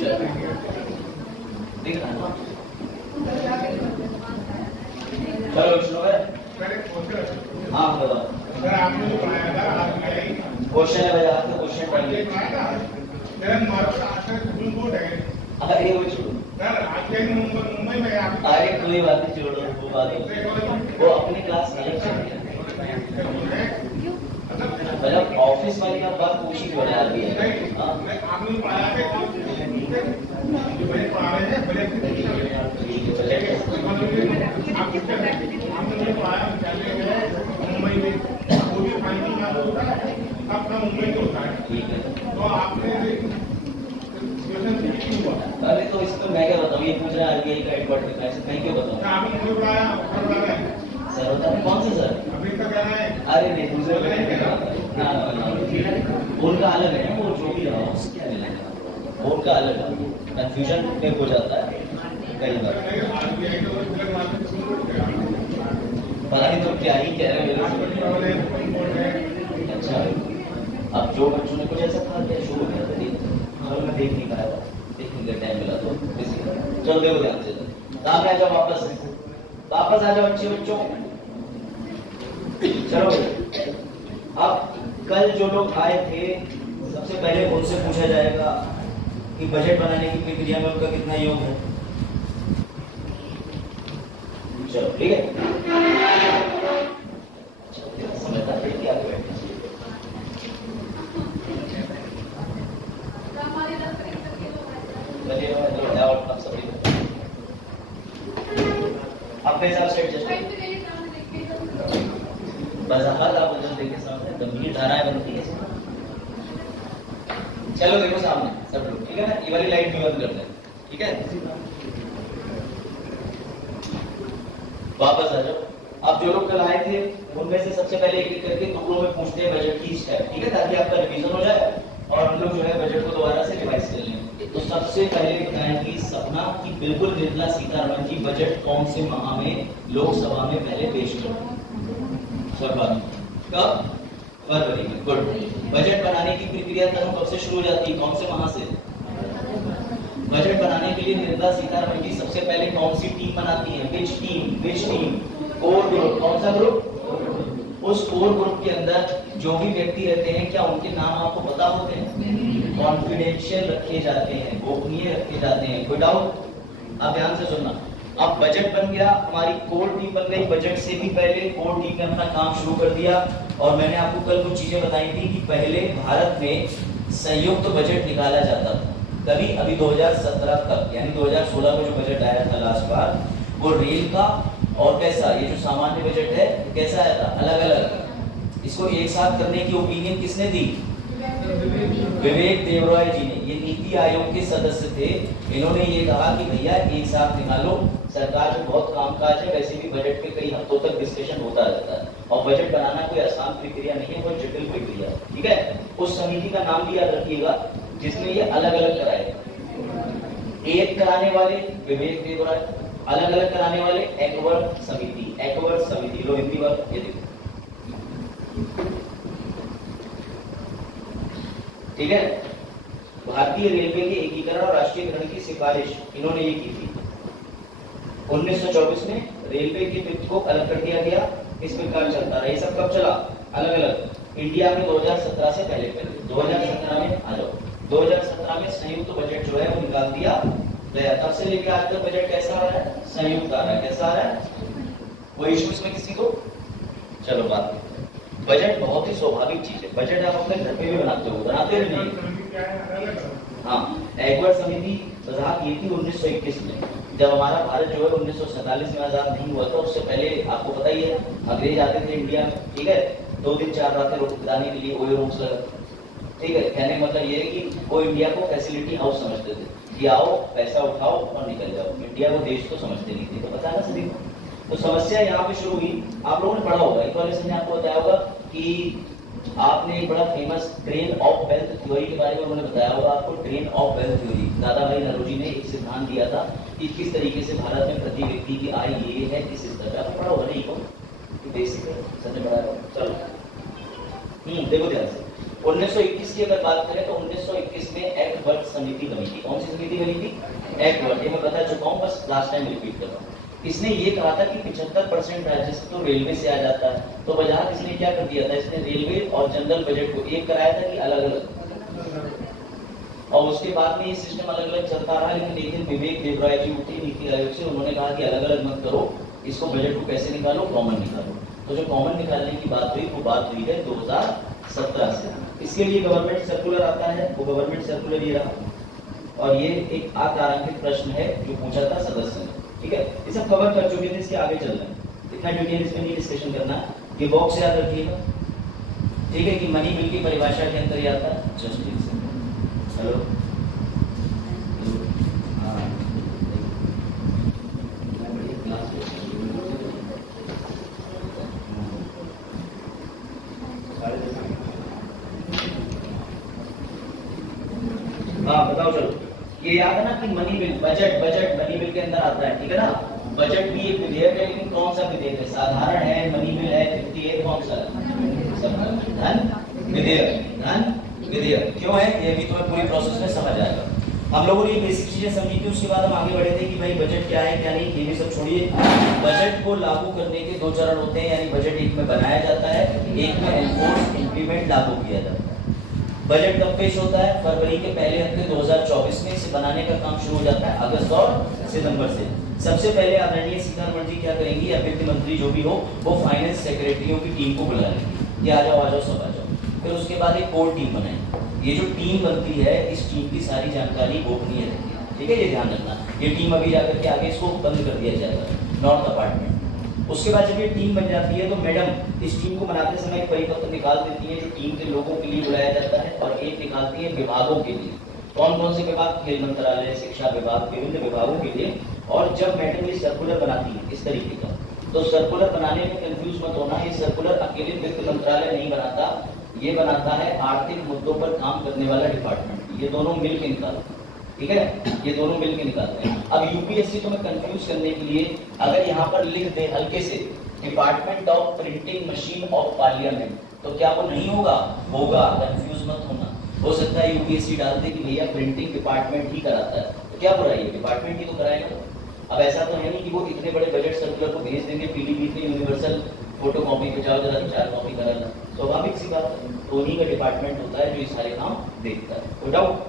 दिख रहा है ना? चलो शुरू है। हाँ बताओ। सर आपने जो पढ़ाया था आज मैं क्वेश्चन है भाई, आपका क्वेश्चन पढ़िए। पढ़ाया था मेरा मार्क्स आज तक सुप्रीम कोर्ट है। अरे वो छोड़ो सर आज के मुंबई में आप अरे कोई बात नहीं, छोड़ो वो बात नहीं। वो अपनी क्लास अलग चल रही है, मतलब ऑफिस वाली आप बात पूछी क्यों यार भी है? आपने पढ़ाया था जो मैंने पढ़ा रहे हैं बजट आपने जो पढ़ाया मुंबई में वो भी फाइनल मार्क्स होता है, अपना मुंबई में होता है। तो आपने अरे तो इसको मैं क्या बताऊँ, ये पूछ रहा है आरबीआई का हेडक्वार्टर कितना है, मैं क्यों बताऊँ? आपने मुझे पढ़ाया सर होता है कौन से सर? अभी तक कहना है अरे नहीं दूसरे ना उनका अलग है, वो जो भी रहा उससे क्या लेना है, उनका अलग है, कंफ्यूजन में हो जाता है कई बार। पता नहीं तो क्या ही कह रहे हैं। अच्छा अब जो बच्चों ने कुछ ऐसा था क्या शुरू हो गया था, मैं देख नहीं पाया था, देखने का टाइम मिला तो चलो देखो ध्यान से। आ जाओ वापस आ जाओ अच्छे बच्चों। चलो अब कल जो लोग आए थे सबसे पहले उनसे पूछा जाएगा कि बजट बनाने की प्रक्रिया में उनका कितना योग है। चलो ठीक है, समझता है कि आगे बैठे अपने हिसाब से एडजस्ट वजाहत आप उधर देखे सामने गंभीर धाराएं बनती है। चलो देखो सामने सब लोग, ठीक है ना? ये वाली लाइट भी बंद कर दें, ठीक है? वापस आ जाओ। अब जो लोग कल आए थे उनमें से सबसे पहले एक एक करके टुकड़ों में पूछते हैं बजट की स्टेप, ठीक है, ताकि आपका रिवीजन हो जाए और हम लोग जो है बजट को दोबारा से रिवाइज कर लें। तो सबसे पहले बताएं कि सपना की बिल्कुल निर्मला सीतारमण जी बजट कौन से माह में लोकसभा में पहले पेश कर कब? फरवरी में। गुड। बजट बनाने की प्रक्रिया कब से शुरू हो जाती है, कौन से माह से? बजट बनाने के लिए निर्मला सीतारमण जी सबसे पहले कौन सी टीम बनाती है? Which team? Core group. कौन सा ग्रुप? उस कोर ग्रुप के अंदर जो भी व्यक्ति रहते हैं क्या उनके नाम आपको पता होते हैं? कॉन्फिडेंशियल रखे जाते हैं, गोपनीय रखे जाते हैं। कोई डाउट? आप ध्यान से सुनना। अब बजट बन गया, हमारी कोर टीम बन गई। बजट से भी पहले कोर टीम ने अपना काम शुरू कर दिया और मैंने आपको कल कुछ चीजें बताई थी कि पहले भारत में संयुक्त बजट निकाला जाता था कभी, अभी 2017 तक, यानी 2016 को जो बजट आया था लास्ट बार, वो रेल का और कैसा, ये जो सामान्य बजट है कैसा आया था, अलग अलग। इसको एक साथ करने की ओपिनियन किसने दी? विवेक देवरॉय जी ने। ये नीति आयोग के सदस्य थे, इन्होंने ये कहा कि भैया एक साथ निकालो, सरकार में बहुत कामकाज है, वैसे भी बजट पे कई हफ्तों तक डिस्कशन होता रहता है और बजट बनाना कोई आसान प्रक्रिया नहीं है, बहुत जटिल प्रक्रिया है, ठीक है? उस समिति का नाम भी याद रखिएगा जिसने ये अलग अलग कराए। एक कराने वाले विवेक देवरॉय, अलग अलग कराने वाले एकवर्ट समिति। लो हिंदी वर्ड ये देखो, ठीक है? भारतीय रेलवे के एकीकरण और राष्ट्रीयकरण की सिफारिश इन्होंने ये की थी। 1924 में रेलवे के वित्त को अलग कर दिया गया, इस प्रकार चलता रहा। ये सब कब चला? अलग अलग। इंडिया में 2017 से पहले 2017 में आ जाओ, 2017 में संयुक्त बजट जो है वो निकाल दिया गया। तब से लेकर आज तक बजट कैसा आ रहा है? संयुक्त आ रहा है। कैसा आ रहा है? कोई इश्यू इसमें किसी को? चलो बात, बजट बहुत ही स्वाभाविक चीज है। बजट आप अपने घर पे भी बनाते हो नहीं? हाँ, एकवर्ट समिति वजाहत ये थी 1921 में, जब हमारा भारत जो है 1947 में आजाद नहीं हुआ था। उससे पहले आपको पता ही है अंग्रेज आते थे इंडिया में, ठीक है? 2 दिन 4 रातें रुकने के लिए वही रूम्स लगा, ठीक है? कहने का मतलब ये है कि वो इंडिया को फैसिलिटी हाउस समझते थे कि आओ पैसा उठाओ और निकल जाओ। इंडिया को देश को समझते नहीं थे। तो पता ना सभी को, तो समस्या यहाँ पे शुरू हुई। आप लोगों ने पढ़ा होगा, इकोनॉमिक्स में आपको बताया होगा कि आपने एक बड़ा famous drain of wealth theory के बारे में उन्होंने बताया होगा आपको। ड्रेन ऑफ वेल्थ थ्योरी, दादा भाई नौरोजी ने एक सिद्धांत दिया था कि किस तरीके से भारत में प्रति व्यक्ति की आय ये है, किस स्तर का। आपने पढ़ा होगा नहीं को, बेसिक है, सच में पढ़ा होगा। चलो देखो ध्यान से, 1921 की अगर बात करें तो 1921 में एक्ट वर्क समिति बनी थी। कौन सी समिति बनी थी? Act work. ये मैं बता चुका हूँ, बस लास्ट टाइम रिपीट कर रहा हूँ। इसने ये कहा था कि 75% राजस्व तो रेलवे से आ जाता है, तो बजाय इसने क्या कर दिया था, इसने रेलवे और जनरल बजट को एक कराया था कि अलग अलग, और उसके बाद में ये सिस्टम अलग अलग चलता रहा। लेकिन एक दिन विवेक देवराय जी उठे नीति आयोग से, उन्होंने कहा कि अलग अलग मत करो, इसको बजट को कैसे निकालो, कॉमन निकालो। तो जो कॉमन निकालने की बात हुई वो बात हुई है 2017 से। इसके लिए गवर्नमेंट सर्कुलर आता है, वो गवर्नमेंट सर्कुलर ये रहा, और ये एक आतारांकित प्रश्न है जो पूछा था सदस्य ने। ठीक है, ये सब कवर कर चुके थे, इसके आगे चल रहे हैं, इतना डिटेल इसमें नहीं डिस्कशन करना। ये बॉक्स याद रखिएगा, ठीक है, कि मनी बिल की परिभाषा के अंदर ये आता है। जस्ट हेलो, हाँ बताओ, चलो ये याद है ना कि money bill, budget money bill के अंदर आता है, ठीक है ना। बजट भी एक विधेयक है, लेकिन कौन सा विधेयक है? साधारण है, मनी बिल है, 58 कौन सा? धन विधेयक। क्यों है ये भी तुम्हें पूरी प्रोसेस में समझ आएगा। हम लोगों ने ये बेसिक चीजें समझी थी, उसके बाद हम आगे बढ़े थे कि भाई बजट क्या है क्या नहीं, ये भी सब छोड़िए। बजट को लागू करने के 2 चरण होते हैं, यानी बजट एक में बनाया जाता है, एक में एनफोर्स इंप्लीमेंट लागू किया जाता है। बजट कब पेश होता है? फरवरी के पहले हफ्ते 2024 में। इसे बनाने का काम शुरू हो जाता है अगस्त और सितंबर से। सबसे पहले आदरणीय सीतारमण जी क्या करेंगी, या वित्त मंत्री जो भी हो, वो फाइनेंस सेक्रेटरियों की टीम को बुला लेंगे कि आ जाओ सब आ जाओ। फिर उसके बाद एक कोर टीम बनाएंगे। ये जो टीम बनती है, इस टीम की सारी जानकारी गोपनीय रहती है, ठीक है, ये ध्यान रखना। ये टीम अभी जाकर के आगे इसको बंद कर दिया जाएगा, नॉर्थ अपार्टमेंट। उसके बाद जब ये टीम बन जाती है तो मैडम इस टीम को बनाते समय एक परिपत्र निकाल देती है जो टीम के लोगों के लिए बुलाया जाता है, और एक निकालती है विभागों के लिए। कौन कौन से विभाग? खेल मंत्रालय, शिक्षा विभाग, विभिन्न विभागों के लिए। और जब मैडम ये सर्कुलर बनाती है इस तरीके का, तो सर्कुलर बनाने में कंफ्यूज मत होना, ये सर्कुलर अकेले वित्त मंत्रालय नहीं बनाता, ये बनाता है आर्थिक मुद्दों पर काम करने वाला डिपार्टमेंट। ये दोनों मिलकर निकालते हैं, ठीक है, ये दोनों मिलकर निकालते हैं। अब यूपीएससी तुम्हें कंफ्यूज करने के लिए अगर यहाँ पर लिख दे हल्के से department of printing machine of parliament, तो क्या वो नहीं होगा? होगा, कंफ्यूज मत होना। हो सकता है यूपीएससी डाल दे कि भैया प्रिंटिंग डिपार्टमेंट ही कराता है, तो क्या बुराई है, डिपार्टमेंट ही तो कराएगा। अब ऐसा तो है नहीं कि वो इतने बड़े बजट सर्कुलर को भेज देंगे पीडीपी में, यूनिवर्सल फोटो कॉपी पे जाओ जरा 4 कॉपी कराना, स्वाभाविक सी बात है। तो उन्हीं का डिपार्टमेंट होता है जो ये सारे काम देखता है। नो डाउट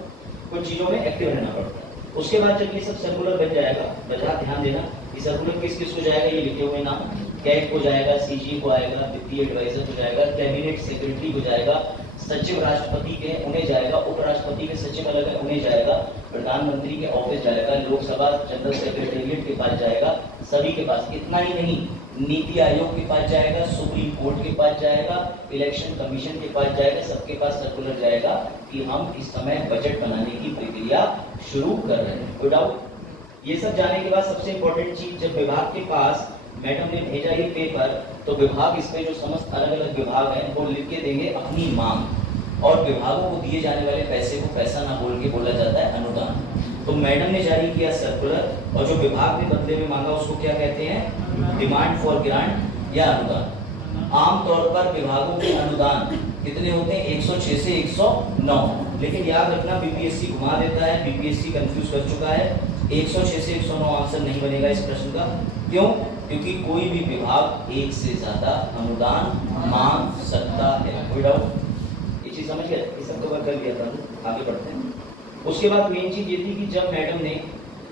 कुछ चीजों में एक्टिव रहना पड़ता है। उसके बाद जब ये सब सर्कुलर बन जाएगा, बजा ध्यान देना, ये सर्कुलर किस किस को जाएगा, ये लिखे हुए नाम, कैग को जाएगा, सीजी को आएगा, वित्तीय एडवाइजर को जाएगा, कैबिनेट सेक्रेटरी को जाएगा, सचिव राष्ट्रपति के उन्हें जाएगा, उपराष्ट्रपति के सचिव अलग है उन्हें जाएगा, प्रधानमंत्री के ऑफिस जाएगा, लोकसभा जनरल सेक्रेटेरिएट के पास जाएगा, सभी के पास। इतना ही नहीं, नीति आयोग के पास जाएगा, सुप्रीम कोर्ट के पास जाएगा, इलेक्शन कमीशन के पास जाएगा, सबके पास सर्कुलर जाएगा कि हम इस समय बजट बनाने की प्रक्रिया शुरू कर रहे हैं। No doubt. ये सब जाने के बाद सबसे इंपॉर्टेंट चीज, जब विभाग के पास मैडम ने भेजा ये पेपर, तो विभाग इसमें जो समस्त अलग अलग विभाग हैं वो लिख के देंगे अपनी मांग, और विभागों को दिए जाने वाले पैसे को पैसा ना बोल के बोला जाता है अनुदान। तो मैडम ने जारी किया सर्कुलर, और जो विभाग ने बदले में मांगा उसको क्या कहते हैं? डिमांड फॉर ग्रांट या अनुदान। आमतौर पर विभागों के अनुदान कितने होते हैं? 106 से 109। लेकिन याद रखना बीपीएससी घुमा देता है, बीपीएससी कंफ्यूज कर चुका है। 106 से 109 आंसर नहीं बनेगा इस प्रश्न का। क्यों? क्योंकि कोई भी विभाग एक से ज्यादा अनुदान मांग सकता है। कोई डाउट? ये चीज समझ गए? ये सब कवर कर लिया था, आगे बढ़ते हैं। उसके बाद मेन चीज ये थी कि जब मैडम ने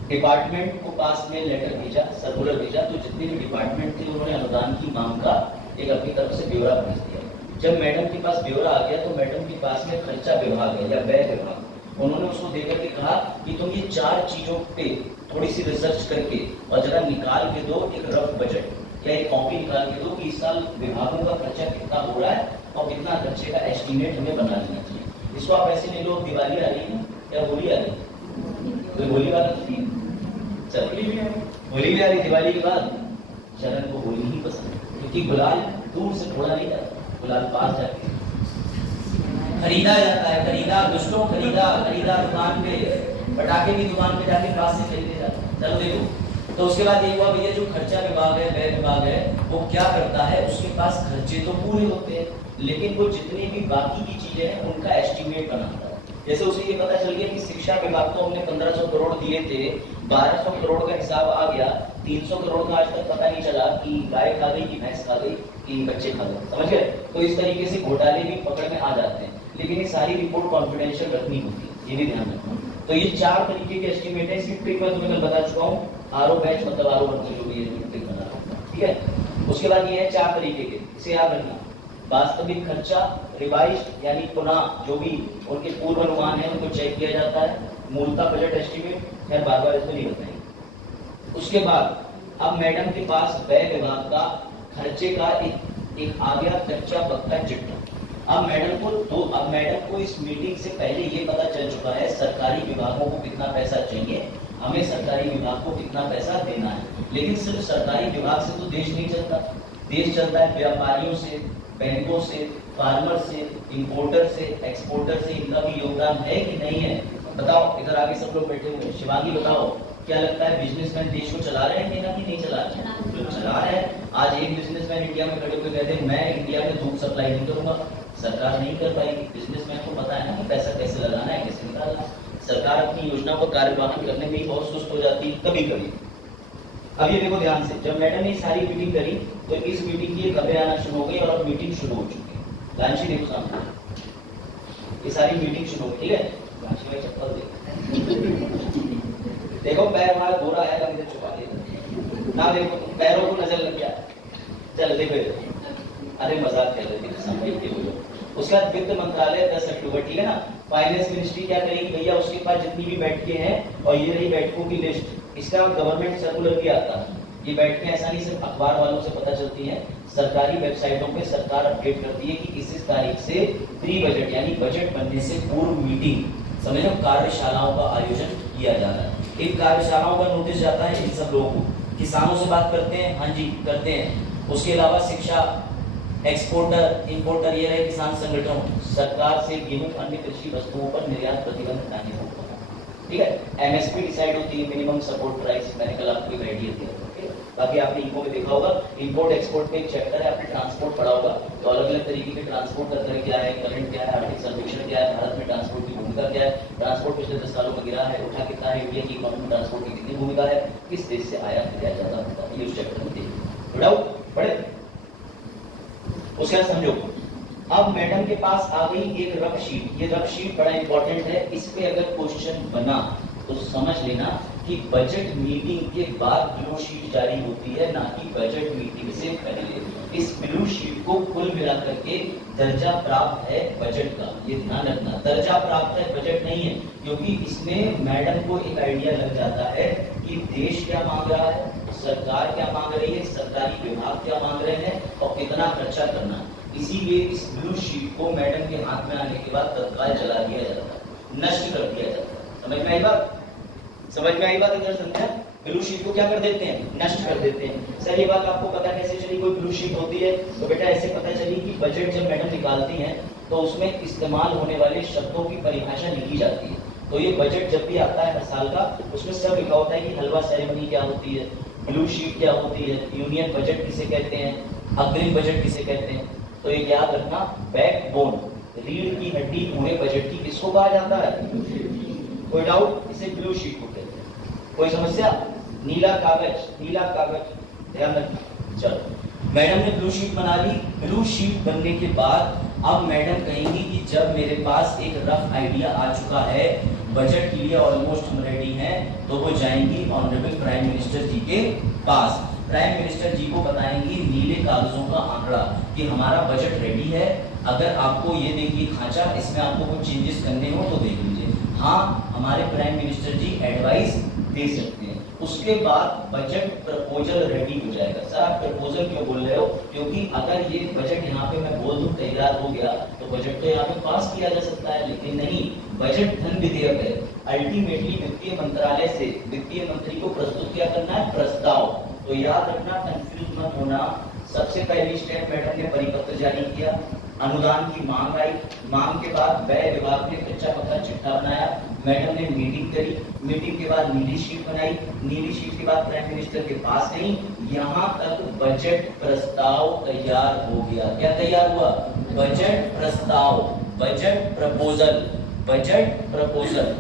डिपार्टमेंट को पास में लेटर भेजा, सर्कुलर भेजा, तो जितने भी डिपार्टमेंट थे उन्होंने अनुदान की मांग का एक अपनी तरफ से ब्यौरा भेज दिया। जब मैडम के पास ब्यौरा आ गया तो मैडम के पास में खर्चा विभाग है या व्यय विभाग, उन्होंने उसको देकर के कहा कि तुम ये 4 चीजों पे थोड़ी सी रिसर्च करके और जरा निकाल के दो एक रफ बजट या एक कॉपी निकाल के दो कि इस साल विभागों का खर्चा कितना हो रहा है और कितना खर्चे का एस्टीमेट हमें बना लेना चाहिए। इसको आप ऐसे ले लो, दिवाली आ रही है या होली आ रही है, कोई होली वाला नहीं, होली भी आ रही, दिवाली के बाद शरण को होली ही पसंद है, क्योंकि गुलाल दूर से थोड़ा नहीं जाता, गुलाल पास जाती है, खरीदा जाता है, खरीदा दुष्टों खरीदा दुकान पे, पटाखे की दुकान पे जाके पास से खरीदे जाते हैं। चलो देखो तो उसके बाद ये हुआ भैया जो खर्चा विभाग है, व्यय विभाग है, वो क्या करता है, उसके पास खर्चे तो पूरे होते हैं, लेकिन वो जितनी भी बाकी की चीजें हैं उनका एस्टिमेट बनाता है। जैसे उसे ये पता चल गया कि शिक्षा विभाग को हमने 1500 करोड़ दिए थे, 1200 करोड़ का हिसाब आ गया, 300 करोड़ का आज तक पता नहीं चला कि गाय खा गई कि भैंस खा गई कि बच्चे खा गए, समझ गए। तो इस तरीके से घोटाले भी पकड़ में आ जाते हैं, लेकिन ये सारी रिपोर्ट कॉन्फिडेंशियल रखनी होती है, ये भी ध्यान रखना। तो ये 4 तरीके के एस्टिमेट है, इसी ट्रिक में तुम्हें कल बता चुका हूँ, आरओ बैच मतलब आरओ वर्ग जो भी है ट्रिक बना रहा है, ठीक है। उसके बाद ये है 4 तरीके के, इसे याद रखना। वास्तविक खर्चा, रिवाइज्ड यानी पुनः जो भी उनके पूर्व अनुमान है उनको चेक किया जाता है, मूलतः बजट एस्टिमेट, खैर बार-बार इसको नहीं बताएंगे। उसके बाद अब मैडम के पास व्यय विभाग का खर्चे का एक आ गया कच्चा पक्का चिट्ठा। अब मैडम को इस मीटिंग से पहले ये पता चल चुका है सरकारी विभागों को कितना पैसा चाहिए, हमें सरकारी विभाग को कितना पैसा देना है। लेकिन सिर्फ सरकारी विभाग से तो देश नहीं चलता, देश चलता है व्यापारियों से, बैंकों से, फार्मर से, इंपोर्टर से, एक्सपोर्टर से, इनका भी योगदान है कि नहीं है? बताओ, इधर आगे सब लोग बैठे हुए हैं, शिवांगी बताओ क्या लगता है बिजनेसमैन देश को चला रहे हैं कि नहीं चला रहे हैं? चला रहे हैं। आज एक बिजनेसमैन इंडिया में खड़े होकर कहते हैं मैं इंडिया में दूध सप्लाई नहीं करूंगा, सरकार नहीं कर पाएगी। बिजनेसमैन को पता है ना कि पैसा कैसे लगाना है, कैसे निकालना है। सरकार अपनी योजना को कार्यवाहन करने में ही बहुत सुस्त हो जाती है कभी कभी। अब ये देखो ध्यान से, जब मैडम ने सारी मीटिंग करी तो इस मीटिंग की खबरें आना शुरू हो गई और अब मीटिंग शुरू हो चुकी है। लांची देखो सामने, ये सारी मीटिंग शुरू हो गई, ठीक है। लांची भाई चप्पल देखो पैर हमारा गोरा है, इधर छुपा दिया ना, देखो पैरों को नजर लग गया। चल देखो, अरे मजाक कर रहे थे, समझ के बोलो। उसके बाद वित्त मंत्रालय 10 अक्टूबर, ठीक है ना। फाइनेंस मिनिस्ट्री क्या करेगी भैया, उसके पास जितनी भी बैठकें हैं और ये रही बैठकों की लिस्ट, इसका गवर्नमेंट सर्कुलर भी आता है। ये बैठकें ऐसा नहीं सिर्फ अखबार वालों से पता चलती हैं, सरकारी वेबसाइटों पे सरकार अपडेट करती है कि इस तारीख से प्री बजट यानी बजट बनने से पूर्व मीटिंग, समझ लो, कार्यशालाओं का आयोजन किया जाता है। इन कार्यशालाओं का नोटिस जाता है इन सब लोगों को। किसानों से बात करते हैं, हाँ जी करते हैं। उसके अलावा शिक्षा, एक्सपोर्टर, इंपोर्टर, ये रहे किसान संगठन, सरकार से गेहूं अन्य कृषि वस्तुओं पर निर्यात प्रतिबंध हटाने को, ठीक है। एमएसपी डिसाइड होती है, मिनिमम सपोर्ट प्राइस, मैंने कल आपको एक आइडिया दिया था, ठीक है। बाकी आपने इनको में देखा होगा, इंपोर्ट एक्सपोर्ट में एक चैप्टर है, आपने ट्रांसपोर्ट पढ़ा होगा, तो अलग अलग तरीके के ट्रांसपोर्ट का तरह क्या है, करंट क्या है, आर्थिक सर्वेक्षण क्या है, भारत में ट्रांसपोर्ट की भूमिका क्या है, ट्रांसपोर्ट पिछले 10 सालों में गिरा है, उठा कितना है, इंडिया की इकोनॉमी में ट्रांसपोर्ट की कितनी भूमिका है, किस देश से आयात निर्यात ज्यादा होता है, ये उस चैप्टर में देखिए, डाउट पढ़े। उसके बाद समझो, अब मैडम के पास आ गई एक रफ शीट। ये रफ शीट बड़ा इंपॉर्टेंट है, इस पे अगर क्वेश्चन बना तो समझ लेना कि बजट मीटिंग के बाद ब्लू शीट जारी होती है, ना कि बजट मीटिंग से पहले। इस ब्लू शीट को कुल मिलाकर के दर्जा प्राप्त है बजट का, ये ध्यान रखना, दर्जा प्राप्त है बजट नहीं है, क्योंकि इसमें मैडम को एक आइडिया लग जाता है कि देश क्या मांग रहा है, सरकार क्या मांग रही है, सरकारी विभाग क्या मांग रहे हैं और कितना खर्चा करना है। इसीलिए इस ब्लू शीट को मैडम के हाथ में आने के बाद तत्काल जला दिया जाता है, नष्ट कर दिया जाता है। समझ में आई बात? समझ में आई बात? इधर समझा? ब्लू शीट को क्या कर देते हैं, नष्ट कर देते हैं। सर ये बात आपको पता कैसे चली कोई ब्लू शीट होती है? तो बेटा ऐसे पता चली कि बजट जब मैडम निकालती हैं तो उसमें इस्तेमाल होने वाले शब्दों की परिभाषा लिखी जाती है। तो ये बजट जब भी आता है हर साल का, उसमें सब लिखा होता है कि हलवा सेरेमनी क्या होती है, ब्लू शीट क्या होती है, यूनियन बजट किसे कहते हैं, अग्रिम बजट किसे कहते हैं। तो ये याद रखना, बैकबोन, रीढ़ की हड्डी पूरे बजट की किसको कहा जाता है? कोई डाउट? इसे ब्लू शीट को कहते हैं। कोई समस्या? नीला कागज, नीला कागज ध्यान रखना। चलो मैडम ने ब्लू शीट बना ली। ब्लू शीट बनने के बाद अब मैडम कहेंगी कि जब मेरे पास एक रफ आइडिया आ चुका है, बजट के लिए ऑलमोस्ट हम रेडी हैं, तो वो जाएंगी ऑनरेबल प्राइम मिनिस्टर जी के पास। प्राइम मिनिस्टर जी को बताएंगी नीले कागजों का आंकड़ा कि हमारा बजट रेडी है, अगर आपको ये देखिए खांचा, इसमें आपको कुछ चेंजेस करने हो तो देख लीजिए। हाँ, हमारे प्राइम मिनिस्टर जी एडवाइस दे सकते हैं। उसके बाद बजट प्रपोजल रेडी हो जाएगा। सर आप प्रपोजल क्यों बोल रहे हो? क्योंकि अगर ये बजट यहाँ पे मैं बोल दूं तैयार हो गया तो बजट तो यहाँ पे पास किया जा सकता है, लेकिन नहीं, बजट धन विधेयक है। अल्टीमेटली वित्तीय मंत्रालय से वित्तीय मंत्री को प्रस्तुत क्या करना है? प्रस्ताव। तो याद रखना, कंफ्यूज मत होना। सबसे पहली स्टेप मैडम ने परिपत्र जारी किया, अनुदान की मांग आई, मांग के बाद व्यय विभाग ने कच्चा पक्का चिट्ठा बनाया, मैडम ने मीटिंग करी, मीटिंग के बाद नीली शीट बनाई, नीली शीट के बाद प्राइम मिनिस्टर के पास गई, यहाँ तक बजट प्रस्ताव तैयार हो गया। क्या तैयार हुआ? बजट प्रस्ताव, बजट प्रपोजल, बजट प्रपोजल।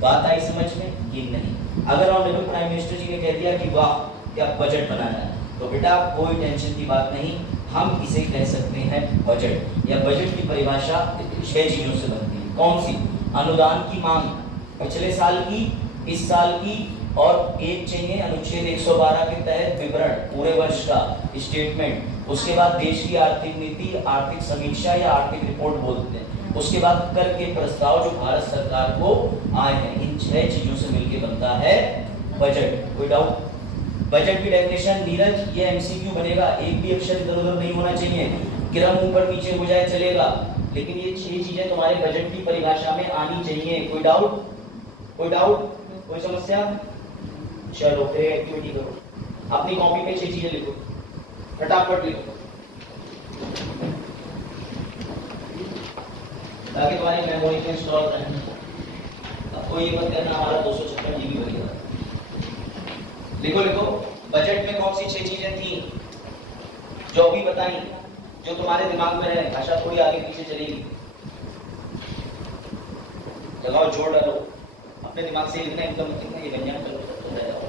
बात आई समझ में कि नहीं? अगर ऑनरेबल प्राइम मिनिस्टर जी ने कह दिया कि वाह क्या बजट बनाना है, तो बेटा कोई टेंशन की बात नहीं, हम इसे कह सकते हैं बजट। या बजट की परिभाषा 6 चीजों से बनती है। कौन सी? अनुदान की मांग पिछले साल की, इस साल की, और एक चाहिए अनुच्छेद 112 के तहत विवरण पूरे वर्ष का स्टेटमेंट। उसके बाद देश की आर्थिक नीति, आर्थिक समीक्षा या आर्थिक रिपोर्ट बोलते हैं। उसके बाद कर के प्रस्ताव जो भारत सरकार को आए हैं। इन 6 चीजों से मिलकर बनता है बजट। कोई डाउट? बजट की डेफिनेशन नीरज, ये एमसीक्यू बनेगा, एक भी अक्षर इधर उधर नहीं होना चाहिए, क्रम ऊपर नीचे हो जाए चलेगा, लेकिन ये 6 चीजें तुम्हारे बजट की परिभाषा में आनी चाहिए। कोई डाउट? कोई डाउट? कोई समस्या? चलो फिर एक्टिविटी करो, अपनी कॉपी पे 6 चीजें लिखो, फटाफट लिखो, ताकि तुम्हारी मेमोरी में इंस्टॉल रहे। अब कोई ये मत करना हमारा 256 जीबी बनेगा। लिखो लिखो, बजट में कौन सी 6 चीजें थी जो अभी बताई, जो तुम्हारे दिमाग में रहे? भाषा थोड़ी आगे पीछे चलेगी, लगाओ, जोड़ डालो, अपने दिमाग से लिखना, एकदम लिखना, ये व्यंजन करो तो रह जाओ।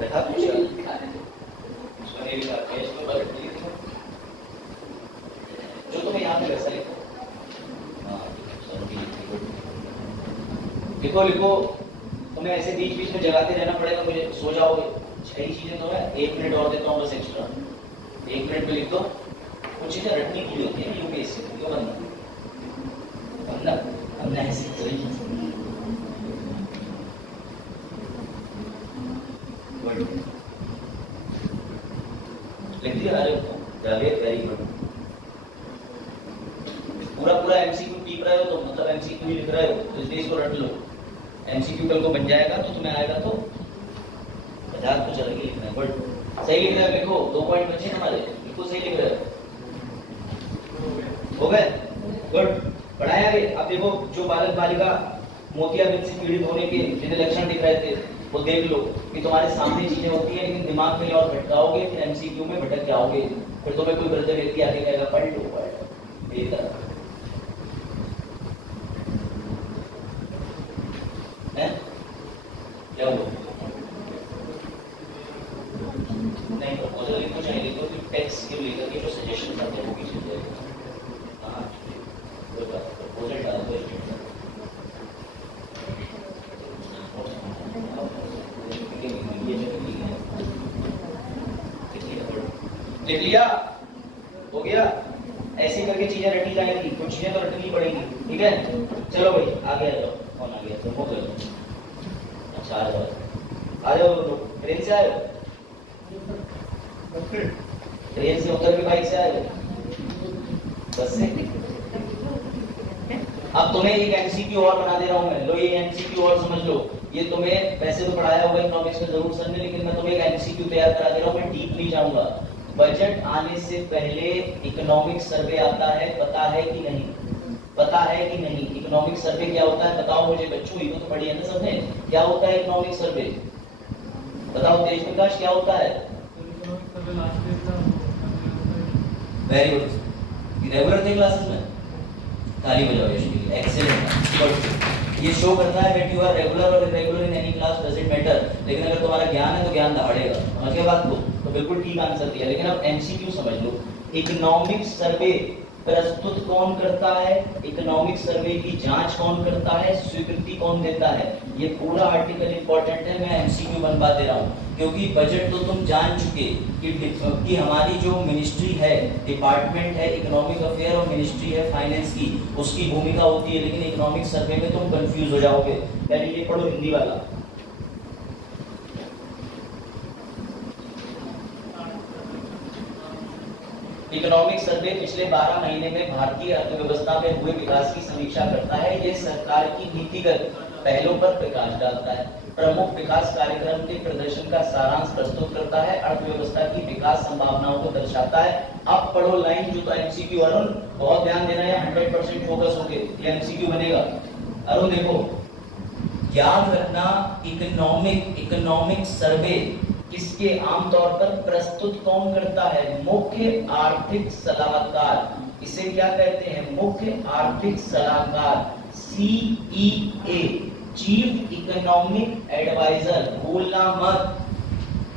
बैठा कुछ जो तुम्हें याद है वैसा लिखो। लिखो लिखो, तुम्हें ऐसे बीच बीच में जगाते रहना पड़ेगा, मुझे सो जाओगे। 6 चीजें तो है, 1 मिनट और देता हूँ बस एक्स्ट्रा, 1 मिनट में लिख दो। कुछ चीजें रटने की होती है यूपीएससी में, क्यों बनना हमने ऐसे लिख दिया। अरे जावेद वेरी गुड, पूरा एमसीक्यू टीप रहे हो तो मतलब एमसीक्यू ही लिख रहे हो, तो इसलिए इसको रट लो। एमसीक्यू कल को बन जाएगा तो तुम्हें आएगा तो 50 कुछ अलग ही लिखना है। बट सही लिख रहे हो, लिखो, 2 पॉइंट बचे हमारे, बिल्कुल सही लिख रहे हो। हो गए? गुड। बढ़ाए आगे। अब देखो, जो बालक बालिका मोतियाबिंद से पीड़ित होने के जिन्हें लक्षण दिख रहे थे, वो देख लो कि तुम्हारे सामने चीजें होती है, लेकिन दिमाग में और भटकाओगे, फिर एमसीक्यू में भटक जाओगे, फिर तुम्हें कोई वृद्ध व्यक्ति आके कहेगा पढ़ लो मेरी तरह है। क्या हुआ? नहीं, प्रपोजल लिखो, चाहे लिखो कि टेक्स्ट के लेकर के जो सजेशन आते हैं वो पीछे जाएगा। हाँ, प्रपोजल डाल दो। लिख लिया? हो गया? ऐसे करके चीजें रटी जाएंगी, कुछ चीजें तो रटनी पड़ेगी, ठीक है? चलो भाई आगे आ जाओ। कौन आ गया? तो हो गया। अच्छा आ जाओ लोग। ट्रेन से आए हो? ट्रेन से उतर के बाइक से आए हो? बस से? अब तुम्हें एक एमसीक्यू और बना दे रहा हूं मैं। लो ये एमसीक्यू और समझ लो। ये तुम्हें वैसे तो पढ़ाया होगा इकोनॉमिक्स में जरूर सर ने, लेकिन मैं तुम्हें एक एमसीक्यू तैयार करा दे रहा हूं। मैं डीप नहीं जाऊंगा। बजट आने से पहले इकोनॉमिक सर्वे आता है, पता है कि नहीं? पता है कि नहीं? इकोनॉमिक सर्वे क्या होता है बताओ मुझे बच्चों, ये तो पढ़ी है ना सबने। क्या होता है इकोनॉमिक सर्वे? बताओ तेज प्रकाश, क्या होता है? Very good. रेगुलर थे क्लासेस में? ताली बजाओ यशवी, एक्सीलेंट। ये शो करता है दैट यू आर रेगुलर और irregular in any class, doesn't matter. लेकिन अगर तुम्हारा ज्ञान है तो ज्ञान दहाड़ेगा। समझ गए बात को? तो बिल्कुल ठीक आंसर दिया। लेकिन अब एमसीक्यू समझ लो। इकोनॉमिक सर्वे प्रस्तुत कौन करता है? इकोनॉमिक सर्वे की जांच कौन करता है? स्वीकृति कौन देता है? ये पूरा आर्टिकल इंपॉर्टेंट है, मैं एमसीक्यू बनवा दे रहा हूँ। क्योंकि बजट तो तुम जान चुके कि हमारी जो मिनिस्ट्री है, डिपार्टमेंट है इकोनॉमिक अफेयर और मिनिस्ट्री है फाइनेंस की, उसकी भूमिका होती है। लेकिन इकोनॉमिक सर्वे में तुम कंफ्यूज हो जाओगे। पहले ये पढ़ो हिंदी वाला। इकोनॉमिक सर्वे पिछले 12 महीने में भारतीय अर्थव्यवस्था में हुए विकास की समीक्षा करता है। ये सरकार की नीतिगत पहलों पर प्रकाश डालता है, प्रमुख विकास कार्यक्रम के प्रदर्शन का सारांश प्रस्तुत करता है, अर्थव्यवस्था की विकास संभावनाओं को दर्शाता है। अब पढ़ो लाइन जो तो एमसीक्यू, अरुण बहुत ध्यान देना है, 100% फोकस होके ये एमसीक्यू बनेगा। अरुण देखो, याद रखना इकोनॉमिक सर्वे किसके आमतौर पर प्रस्तुत कौन करता है? मुख्य आर्थिक सलाहकार। इसे क्या कहते हैं? मुख्य आर्थिक सलाहकार, CEA, चीफ इकोनॉमिक एडवाइजर। भूलना मत,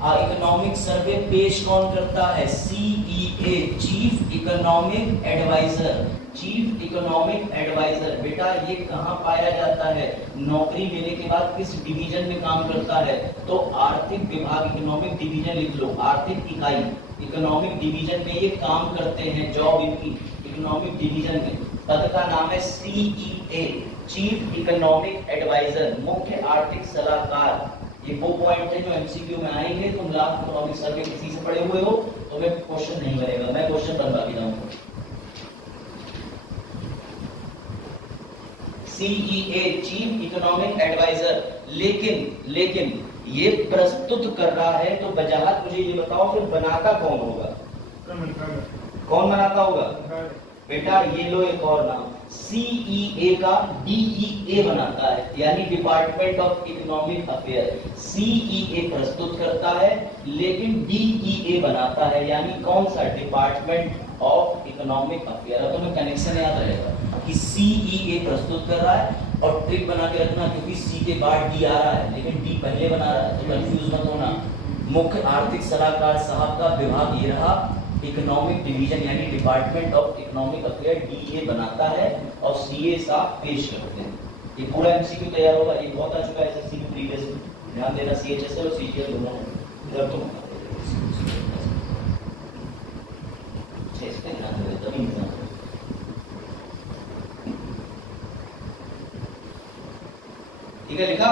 इकोनॉमिक सर्वे पेश कौन करता है? CEA, chief economic adviser. Chief economic adviser बेटा ये कहाँ पाया जाता है? नौकरी लेने के बाद किस डिवीजन में काम करता है? तो आर्थिक विभाग, इकोनॉमिक डिवीजन लिख लो, आर्थिक इकाई, इकोनॉमिक डिवीजन में ये काम करते हैं, जॉब इनकी इकोनॉमिक डिवीजन में। पद का नाम है CEA, चीफ इकोनॉमिक एडवाइजर, मुख्य आर्थिक सलाहकार। ये वो पॉइंट है जो एमसीक्यू में आएंगे। तुम लास्ट इकोनॉमिक सर्वे किसी से पढ़े हुए हो तो मैं क्वेश्चन नहीं बनेगा, मैं क्वेश्चन बनवा भी जाऊंगा। CEA, chief economic adviser. लेकिन ये प्रस्तुत कर रहा है तो वजाहत मुझे ये बताओ फिर बनाता कौन होगा? कौन बनाता होगा बेटा? ये लो एक और नाम, CEA का DEA बनाता है, यानी department of economic affair. CEA प्रस्तुत करता है लेकिन DEA बनाता है, यानी कौन सा? Department of economic affair. तो मैं कनेक्शन याद रहेगा कि CEA प्रस्तुत कर रहा है, और ट्रिक बना के रखना क्योंकि C के बाद D आ रहा है लेकिन D पहले बना रहा है, तो कंफ्यूज मत होना। मुख्य आर्थिक सलाहकार साहब का विभाग ये रहा, इकोनॉमिक डिवीजन यानी department of economic affair DEA बनाता है और CA साहब पेश करते हैं। ये पूरा एमसीक्यू तैयार होगा, ये बहुत आ चुका है एसएससी में प्रीवियस में। ध्यान देना, CHSL और CGL दोनों इधर तुम ठीक है। लिखा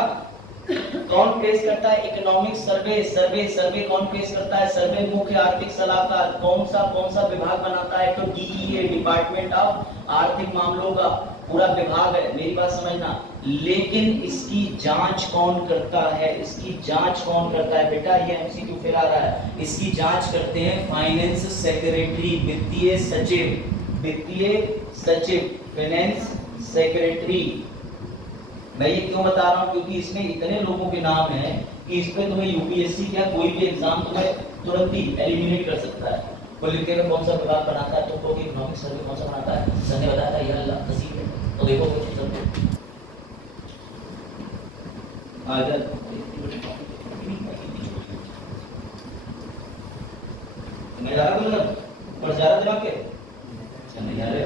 कौन पेश करता है? इकोनॉमिक सर्वे कौन पेश करता है? सर्वे मुख्य आर्थिक सलाहकार। कौन सा विभाग बनाता है? तो DEA, डिपार्टमेंट ऑफ आर्थिक मामलों का पूरा विभाग है, मेरी बात समझना। लेकिन इसकी जांच कौन करता है? इसकी जांच कौन करता है बेटा? ये एमसीक्यू फिर आ रहा है। इसकी जांच करते हैं फाइनेंस सेक्रेटरी, वित्तीय सचिव, फाइनेंस सेक्रेटरी। मैं ये क्यों बता रहा हूँ? क्योंकि इसमें इतने लोगों के नाम हैं कि इस पे तुम्हें यूपीएससी क्या कोई भी एग्जाम तुम्हें तुरंत ही एलिमिनेट कर सकता है। कोई लिखेगा कौन सा विभाग बनाता है, तो इकोनॉमिक सर्वे कौन सा बनाता है? सर ने बताया था यह नसीब है, तो देखो कुछ मैं जा रहा हूँ पर जा रहा दिमाग के नहीं जा रहे।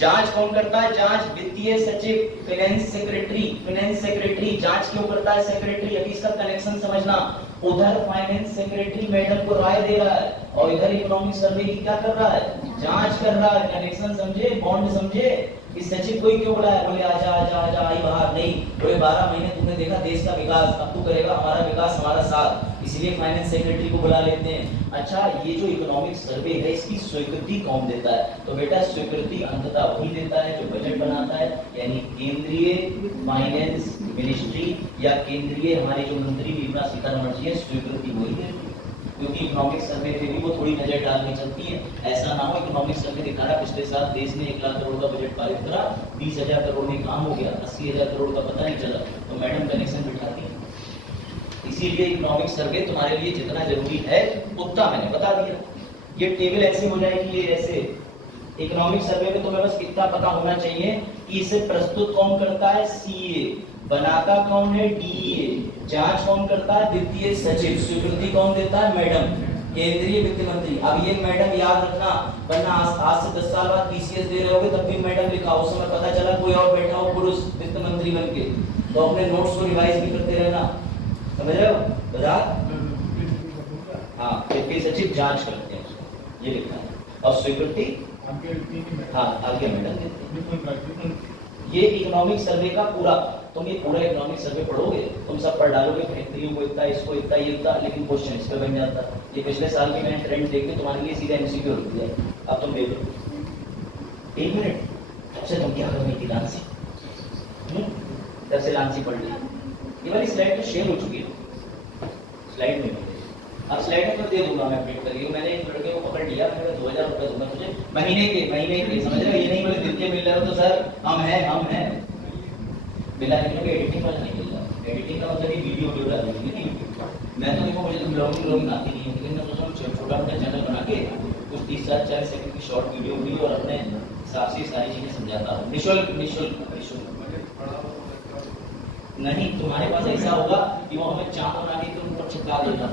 जांच कौन करता है? जांच वित्तीय सचिव, फाइनेंस सेक्रेटरी। जांच क्यों करता है सेक्रेटरी? अभी इसका कनेक्शन समझना। उधर फाइनेंस सेक्रेटरी मैडम को राय दे रहा है और इधर इकोनॉमिक सर्वे की क्या कर रहा है? जांच कर रहा है। कनेक्शन समझे, बॉन्ड समझे। इस सचिव को ही क्यों बुलाया? बोले आजा आजा आजा आई बाहर। नहीं बोले 12 महीने तुमने देखा देश का विकास, अब तू करेगा हमारा विकास, हमारा साथ, इसलिए फाइनेंस सेक्रेटरी को बुला लेते हैं। अच्छा, ये जो इकोनॉमिक सर्वे है इसकी स्वीकृति कौन देता है? तो बेटा स्वीकृति अंततः वही देता है जो बजट बनाता है, यानी केंद्रीय फाइनेंस मिनिस्ट्री या केंद्रीय हमारी जो मंत्री निर्मला सीतारमण जी है, स्वीकृति वही देती है। क्योंकि इकोनॉमिक सर्वे पे भी वो थोड़ी नजर डाल के चलती है। ऐसा ना हो इकोनॉमिक सर्वे दिखा रहा पिछले साल देश ने 1 लाख करोड़ का बजट पारित करा, 20,000 करोड़ में काम हो गया, 80,000 करोड़ का पता नहीं चला, तो मैडम कनेक्शन बिठाती है। इसीलिए इकोनॉमिक सर्वे तुम्हारे लिए जितना जरूरी है उतना मैंने बता दिया। ये टेबल ऐसे हो जाएगी, ये ऐसे। इकोनॉमिक सर्वे में तुम्हें बस इतना पता होना चाहिए कि इसे प्रस्तुत कौन करता है? CA, बनाता कौन है? DEA, जांच कौन करता है? वित्तीय सचिव, स्वीकृति कौन देता है? मैडम, केंद्रीय वित्त मंत्री। अब ये मैडम याद रखना, वरना आज से 10 साल बाद PCS दे रहे होगे तब भी मैडम लिखा, उस समय पता चला कोई और बैठा हो पुरुष वित्त मंत्री बन के, तो अपने नोट्स को रिवाइज भी करते रहना, समझ रहे हो? बता हाँ, वित्तीय सचिव जांच करते हैं उसको, ये लिखना है। और स्वीकृति हाँ आगे मैडम देते हैं। ये इकोनॉमिक सर्वे का पूरा, तुम ये पूरा इकोनॉमिक सर्वे पढ़ोगे, तुम सब पढ़ डालोगे, फैक्ट्रियों को इतना, इसको इतना, ये इतना, लेकिन क्वेश्चन इस पे बन जाता है। ये पिछले साल की मैंने ट्रेंड देख के तुम्हारे लिए सीधा MCQ लिख दिया। अब तुम देखो 1 मिनट, सबसे तुम क्या करनी थी डांस? तब से लांसी पढ़ ली। ये वाली स्लाइड तो शेयर हो चुकी है, स्लाइड में अब स्लाइड में तो दे दूंगा मैं अपडेट करके। मैंने एक लड़के को पकड़ लिया, मैंने 2000 रुपये दूंगा तुझे महीने के समझ रहे हो? ये नहीं बोले दिन के मिल रहे हो तो सर हम हैं मिला नहीं, एडिटिंग वाला नहीं मिल रहा। एडिटिंग का मतलब ये वीडियो डाल देंगे नहीं। मैं तो देखो मुझे तो ब्लॉगिंग आती नहीं है, लेकिन मैं सोच रहा हूँ छोटा मोटा चैनल बना के कुछ 30-40 सेकंड की शॉर्ट वीडियो भी और अपने हिसाब से सारी चीजें समझाता हूँ निःशुल्क। नहीं तुम्हारे पास ऐसा होगा कि वो हमें चांद बना के तुम ऊपर चिपका देगा।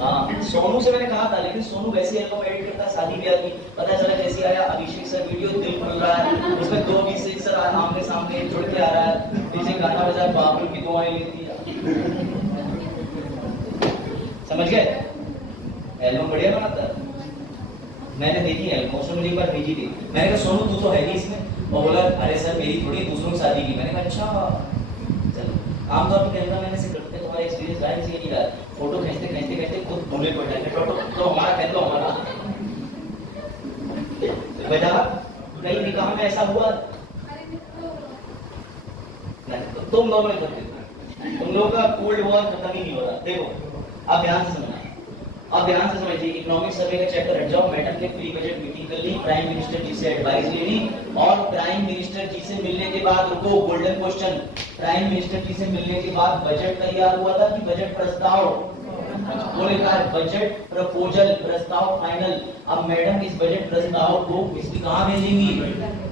हाँ सोनू से मैंने कहा था, लेकिन सोनू वैसे एल्बम एडिट करता, शादी ब्याह की पता चला कैसे आया। अभिषेक सर वीडियो दिल खुल रहा है, उसमें 2 अभिषेक सर आमने सामने जुड़ के आ रहा है, पीछे गाना बजा बाबुल की दुआएं लेती है। समझ गए? एल्बम बढ़िया बनाता है। मैंने देखी एल्बम, उसने मुझे एक बार भेजी थी। मैंने कहा सोनू तू तो है नहीं इसमें, और बोला अरे सर मेरी थोड़ी दूसरों की शादी की। मैंने कहा अच्छा चलो। आमतौर पर कैमरा मैंने से करते हैं, तुम्हारा एक्सपीरियंस रहा है नहीं रहा, फोटो खींचते खुद धुले पड़ जाएंगे। तो हमारा कह दो हमारा वजह कई निकाह में ऐसा हुआ नहीं, तो तुम लोग में करते, तुम लोगों का कोल्ड वॉर खत्म ही नहीं हो रहा। देखो अब ध्यान से समझना, अब ध्यान से समझिए। इकोनॉमिक सर्वे का चेक कर हट जाओ। मैडम ने प्री बजट मीटिंग कर ली, प्राइम मिनिस्टर जी से एडवाइस ले ली, और प्राइम मिनिस्टर जी से मिलने के बाद रुको, गोल्डन क्वेश्चन, प्राइम मिनिस्टर जी से मिलने के बाद बजट तैयार हुआ था कि बजट प्रस्ताव? वो लिखा है बजट प्रपोजल, प्रस्ताव फाइनल। अब मैडम इस बजट प्रस्ताव को इसकी कहाँ भेजेंगी?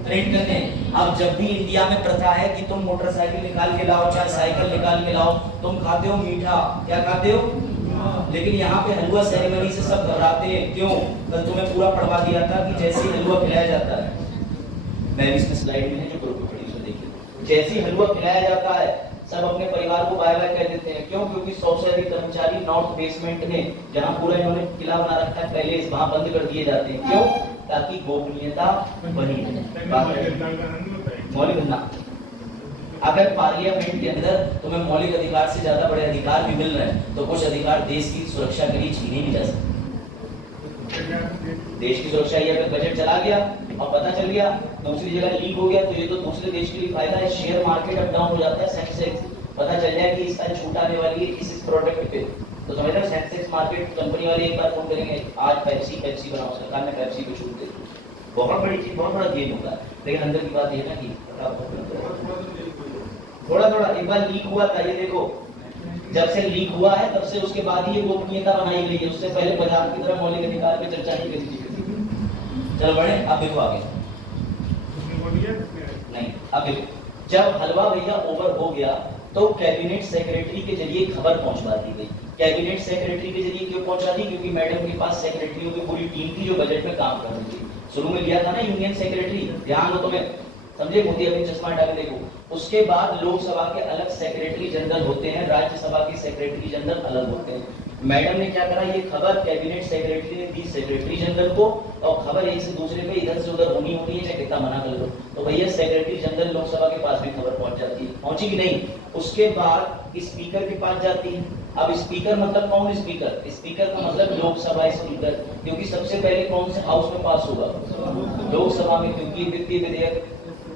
प्रिंट करने। अब जब भी इंडिया में प्रथा है कि तुम मोटरसाइकिल निकाल के लाओ, चाहे साइकिल निकाल के लाओ, तुम खाते हो मीठा, क्या खाते हो? लेकिन यहाँ पे हलवा सेरेमनी से सब घबराते हैं। क्यों? कल तुम्हें पूरा पढ़वा दिया था कि जैसे ही हलवा खिलाया जाता है, मैं भी इसमें स्लाइड में है जो ग्रुप पढ़ी उसमें देखिए, जैसे ही हलवा खिलाया जाता है सब अपने परिवार को बाय बाय कह देते हैं। क्यों? क्योंकि 100 से अधिक कर्मचारी नॉर्थ बेसमेंट में, जहाँ पूरा इन्होंने किला बना रखा है पहले, वहां बंद कर दिए जाते हैं। क्यों? ताकि गोपनीयता बनी रहे। मौलिक ना, अगर पार्लियामेंट के अंदर तुम्हें मौलिक अधिकार से ज्यादा बड़े अधिकार भी मिल रहे हैं, तो कुछ अधिकार देश की सुरक्षा के लिए छीने नहीं जा सकते। देश की सुरक्षा ये अगर बजट चला गया और पता चल गया दूसरी जगह लीक हो गया, तो ये तो दूसरे देश के लिए फायदा है। शेयर मार्केट अप डाउन हो जाता है, सेंसेक्स पता चल जाए कि इसका छूट आने वाली है इस प्रोडक्ट पे, तो समझ रहे हो? सेंसेक्स मार्केट कंपनी वाले एक बार फोन करेंगे आज पेप्सी बनाओ, सरकार ने पेप्सी को छूट दे दी। बहुत बड़ी चीज, बहुत बड़ा गेम होता है। लेकिन अंदर की बात ये ना कि थोड़ा एक बार लीक हुआ था, ये देखो जब से लीक हुआ है तब से उसके बाद ही ये गोपनीयता बनाई गई है। उससे पहले बाजार की तरफ मौलिक अधिकार पे चर्चा नहीं करी थी। चलो बढ़े, अब देखो आगे। नहीं, अब देखो, जब हलवा भैया ओवर हो गया तो कैबिनेट सेक्रेटरी के जरिए खबर पहुंचवा दी गई। कैबिनेट सेक्रेटरी के जरिए क्यों पहुंचा दी? क्योंकि मैडम के पास सेक्रेटरियों की पूरी टीम थी जो बजट में काम कर रही थी। शुरू में लिया था ना यूनियन सेक्रेटरी, ध्यान हो तुम्हें, समझे? मोदी अभी चश्मा हटा के देखो। उसके बाद लोकसभा के अलग सेक्रेटरी जनरल होते हैं, राज्यसभा के सेक्रेटरी जनरल अलग होते हैं। मैडम ने क्या करा, ये खबर कैबिनेट सेक्रेटरी ने दी सेक्रेटरी जनरल को, और खबर एक से दूसरे पे इधर से उधर होनी होती है, चाहे कितना मना कर लो, तो भैया सेक्रेटरी जनरल लोकसभा के पास भी खबर पहुंच जाती है। पहुंची कि नहीं? उसके बाद स्पीकर के पास जाती है। अब स्पीकर मतलब कौन? स्पीकर का मतलब लोकसभा स्पीकर, क्योंकि सबसे पहले कौन से हाउस में पास होगा? लोकसभा में, क्योंकि वित्तीय विधेयक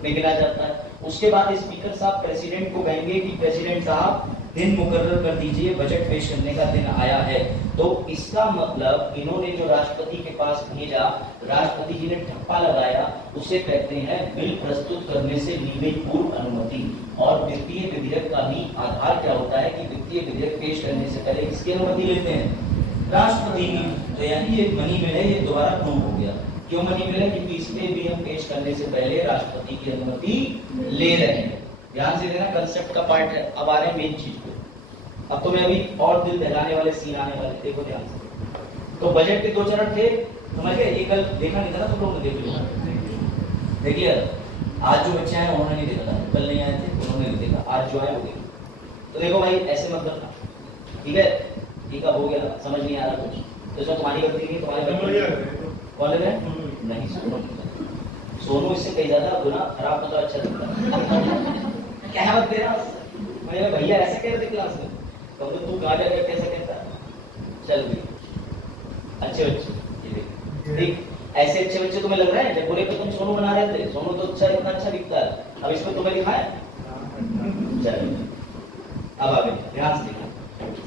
में गिना जाता है। उसके बाद स्पीकर साहब प्रेसिडेंट को कहेंगे कि प्रेसिडेंट साहब दिन मुकर्रर कर दीजिए, बजट पेश करने का दिन आया है। तो इसका मतलब इन्होंने जो राष्ट्रपति के पास भेजा, राष्ट्रपति जी ने ठप्पा लगाया, उसे कहते हैं बिल प्रस्तुत करने से ली गई पूर्व अनुमति। और वित्तीय विधेयक का भी आधार क्या होता है कि वित्तीय विधेयक पेश करने से पहले किसकी अनुमति लेते हैं? राष्ट्रपति की। तो यानी ये मनी बिल है, ये दोबारा प्रूव हो गया। क्यों मनी बिल है? क्योंकि इसमें भी हम पेश करने से पहले राष्ट्रपति की अनुमति ले रहे हैं। ध्यान से देना, कंसेप्ट का पार्ट है। अब आ रहे हैं मेन चीज पे। अब तो मैं अभी और दिल दहलाने वाले सीन आने वाले, देखो ध्यान से। तो बजट के 2 चरण थे, समझ गए? ये कल देखा नहीं था ना तुम लोगों ने? देख लो, देखिए आज जो बच्चे आए उन्होंने नहीं देखा था, कल नहीं आए थे उन्होंने नहीं देखा, आज जो आए वो देखो। तो देखो भाई ऐसे मतलब था, ठीक है? ठीक है, हो गया, समझ नहीं आ रहा कुछ तो इसमें तुम्हारी गलती नहीं, तुम्हारी गलती कॉलेज है नहीं। सोनू इससे कहीं ज्यादा गुना खराब तो अच्छा दिखता क्या है तेरा? मैं भैया ऐसे कह रहे थे क्लास में, तो तू कहाँ जाकर कैसे कहता? चल भी अच्छे बच्चे, ठीक। ऐसे अच्छे बच्चे तुम्हें लग रहे हैं? जब बुरे पे तुम सोनू बना रहे थे, सोनू तो अच्छा इतना अच्छा दिखता है, अब इसमें तुम्हें लिखा है। चलो अब आगे ध्यान से देखो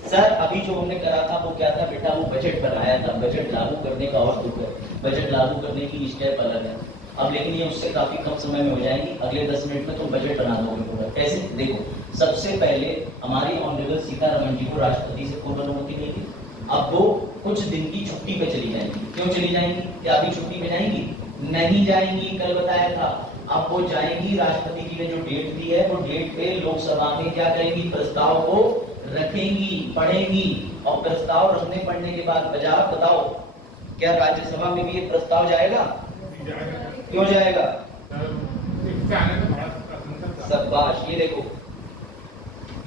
सर, अभी जो हमने करा था वो क्या था बेटा? वो बजट बनाया था। बजट लागू करने का और दुख है, बजट लागू करने की स्टेप अलग है। अब लेकिन ये उससे काफी कम समय में हो जाएंगी। अगले 10 मिनट में तुम बजट बना दोगे पूरा। कैसे? देखो, सबसे पहले हमारी ऑनरेबल सीतारमण जी को राष्ट्रपति से पूर्व अनुमति लेगी। अब वो कुछ दिन की छुट्टी पे चली जाएंगी। क्यों चली जाएंगी? क्या अभी छुट्टी पे जाएंगी? नहीं जाएंगी, कल बताया था। अब वो जाएंगी, राष्ट्रपति जी ने जो डेट दी है वो डेट पे लोकसभा में क्या करेंगी? प्रस्ताव को रखेंगी, पढ़ेंगी, और प्रस्ताव रखने पढ़ने के बाद बजाव बताओ, क्या राज्यसभा में भी ये प्रस्ताव जाएगा? क्यों जाएगा? शाबाश, ये देखो,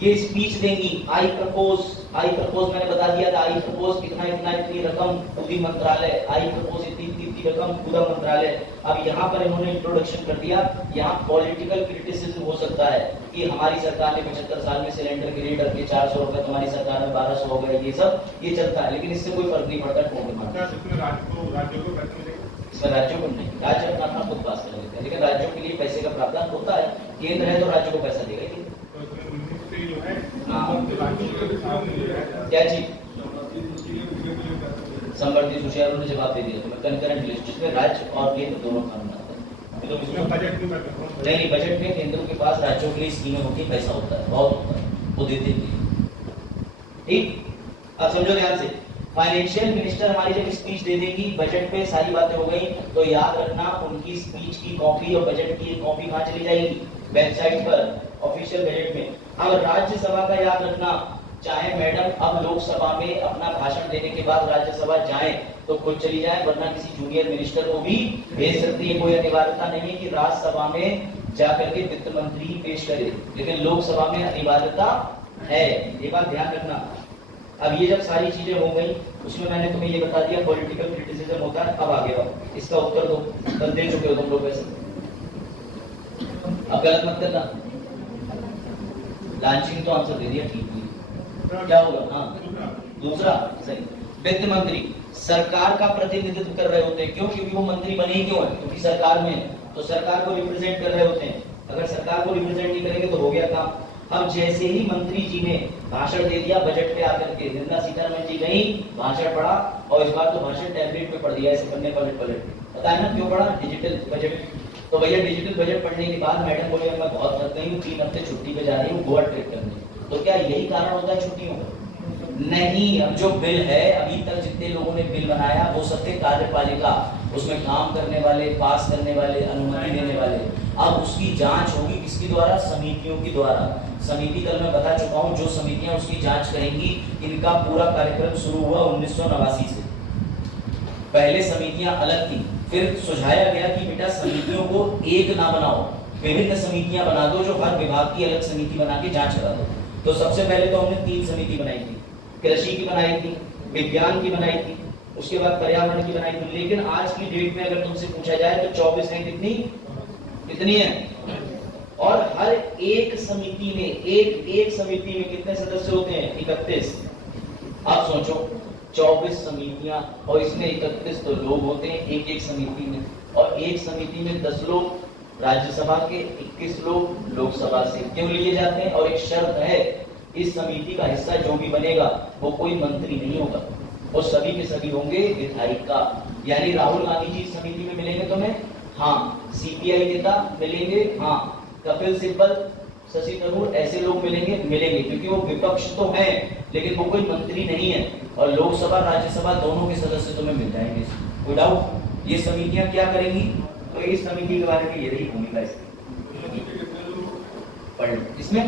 ये स्पीच देंगी। आई प्रपोज मैंने बता दिया था। आई प्रपोज इतना इतना इतनी रकम खुदी मंत्रालय, आई प्रपोज इतनी इतनी रकम खुदा मंत्रालय। अब यहाँ पर इन्होंने इंट्रोडक्शन कर दिया। यहाँ पॉलिटिकल क्रिटिसिज्म हो सकता है कि हमारी सरकार ने 75 साल में सिलेंडर के रेट रखे 400 रुपए, तुम्हारी सरकार में 1200 हो गए, ये सब ये चलता है, लेकिन इससे कोई फर्क नहीं पड़ता। इसमें राज्यों को नहीं, राज्य अपना अपना खुद पास कर लेते हैं, लेकिन राज्यों के लिए पैसे का प्रावधान होता है। केंद्र है तो राज्यों को पैसा देगा ही। क्या चीज? संवर्धित होशियारों ने जवाब दे दिया तुम्हें। कंकरेंट लिस्ट जिसमें राज्य और केंद्र दोनों कानून आते हैं। तो इसमें बजट नहीं, बजट में केंद्र के पास राज्यों के लिए स्कीमें होती है, पैसा होता है, बहुत होता है, वो देते हैं। ठीक, अब समझो ध्यान से। फाइनेंशियल मिनिस्टर हमारी जब स्पीच दे देंगी बजट पे, सारी बातें हो गई, तो याद रखना उनकी स्पीच की कॉपी और बजट की कॉपी कहाँ चली जाएगी? वेबसाइट पर, ऑफिशियल बजट में। अब राज्यसभा का याद रखना, चाहे मैडम अब लोकसभा में अपना भाषण देने के बाद राज्यसभा जाएं तो खुद चली जाए, वरना किसी जूनियर मिनिस्टर को भी भेज सकती है। कोई अनिवार्यता नहीं है कि राज्यसभा में जाकर के वित्त मंत्री ही पेश करे, लेकिन लोकसभा में अनिवार्यता है, ये बात ध्यान रखना। अब ये जब सारी चीजें हो गई, उसमें मैंने तुम्हें ये बता दिया पॉलिटिकल क्रिटिसिज्म होता है। अब आगे आओ, इसका उत्तर दो। कल दे चुके हो तुम लोग वैसे, अब गलत मत करना। लॉन्चिंग तो आंसर दे दिया, ठीक है। क्या होगा? हाँ, दूसरा सही। वित्त मंत्री सरकार का प्रतिनिधित्व कर रहे होते हैं। क्यों? क्योंकि वो मंत्री बने ही क्यों है? क्योंकि सरकार में है, तो सरकार को रिप्रेजेंट कर रहे होते हैं। अगर सरकार को रिप्रेजेंट नहीं करेंगे तो हो गया काम। अब जैसे ही मंत्री जी ने भाषण दे दिया बजट पे आकर के, निर्मला सीतारमण जी गई, भाषण पढ़ा, और इस बार तो भाषण टैबलेट पे पढ़ दिया, ऐसे पढ़ने पलट पता है ना क्यों पढ़ा? Digital budget. तो भैया डिजिटल बजट पढ़ने के बाद मैडम बोले मैं बहुत थक गई हूँ, 3 हफ्ते छुट्टी पे जा रही हूँ गोवा ट्रिप करने। तो क्या यही कारण होता है छुट्टियों का? नहीं। अब जो बिल है, अभी तक जितने लोगों ने बिल बनाया वो सब थे कार्यपालिका, उसमें काम करने वाले, पास करने वाले, अनुमति देने वाले। अब उसकी जांच होगी किसके द्वारा? समितियों के द्वारा। समिति कल मैं बता चुका हूँ, जो समितियां उसकी जांच करेंगी, इनका पूरा कार्यक्रम शुरू हुआ 1989 से। पहले समितियां अलग थी, फिर सुझाया गया कि बेटा समितियों को एक ना बनाओ, विभिन्न समितियां बना दो, जो हर विभाग की अलग समिति बना के जांच करा दो। तो सबसे पहले तो हमने 3 समिति बनाई थी। कृषि की बनाई थी, विज्ञान की बनाई थी, उसके बाद पर्यावरण की बनाई थी। लेकिन आज की डेट में अगर तुमसे पूछा जाए तो 24 है, कितनी है? और हर एक समिति में एक समिति में कितने सदस्य होते हैं? 31। आप सोचो 24 समितियां, और इसमें 31 तो लोग होते हैं एक समिति में, और एक समिति में 10 लोग राज्यसभा के, 21 लोग लोकसभा से क्यों लिए जाते हैं? और एक शर्त है, इस समिति का हिस्सा जो भी बनेगा वो कोई मंत्री नहीं होगा, वो सभी के सभी होंगे विधायिका। यानी राहुल गांधी जी समिति में मिलेंगे तुम्हें? हाँ। सीपीआई नेता मिलेंगे? हाँ। कपिल सिब्बल, शशि थरूर, ऐसे लोग मिलेंगे? क्योंकि वो विपक्ष तो हैं लेकिन वो कोई मंत्री नहीं है, और लोकसभा राज्यसभा दोनों के सदस्य तुम्हें मिल जाएंगे। कोई डाउट? ये समितियां क्या करेंगी? तो इस समिति के बारे में यही भूमिका इसकी। इसमें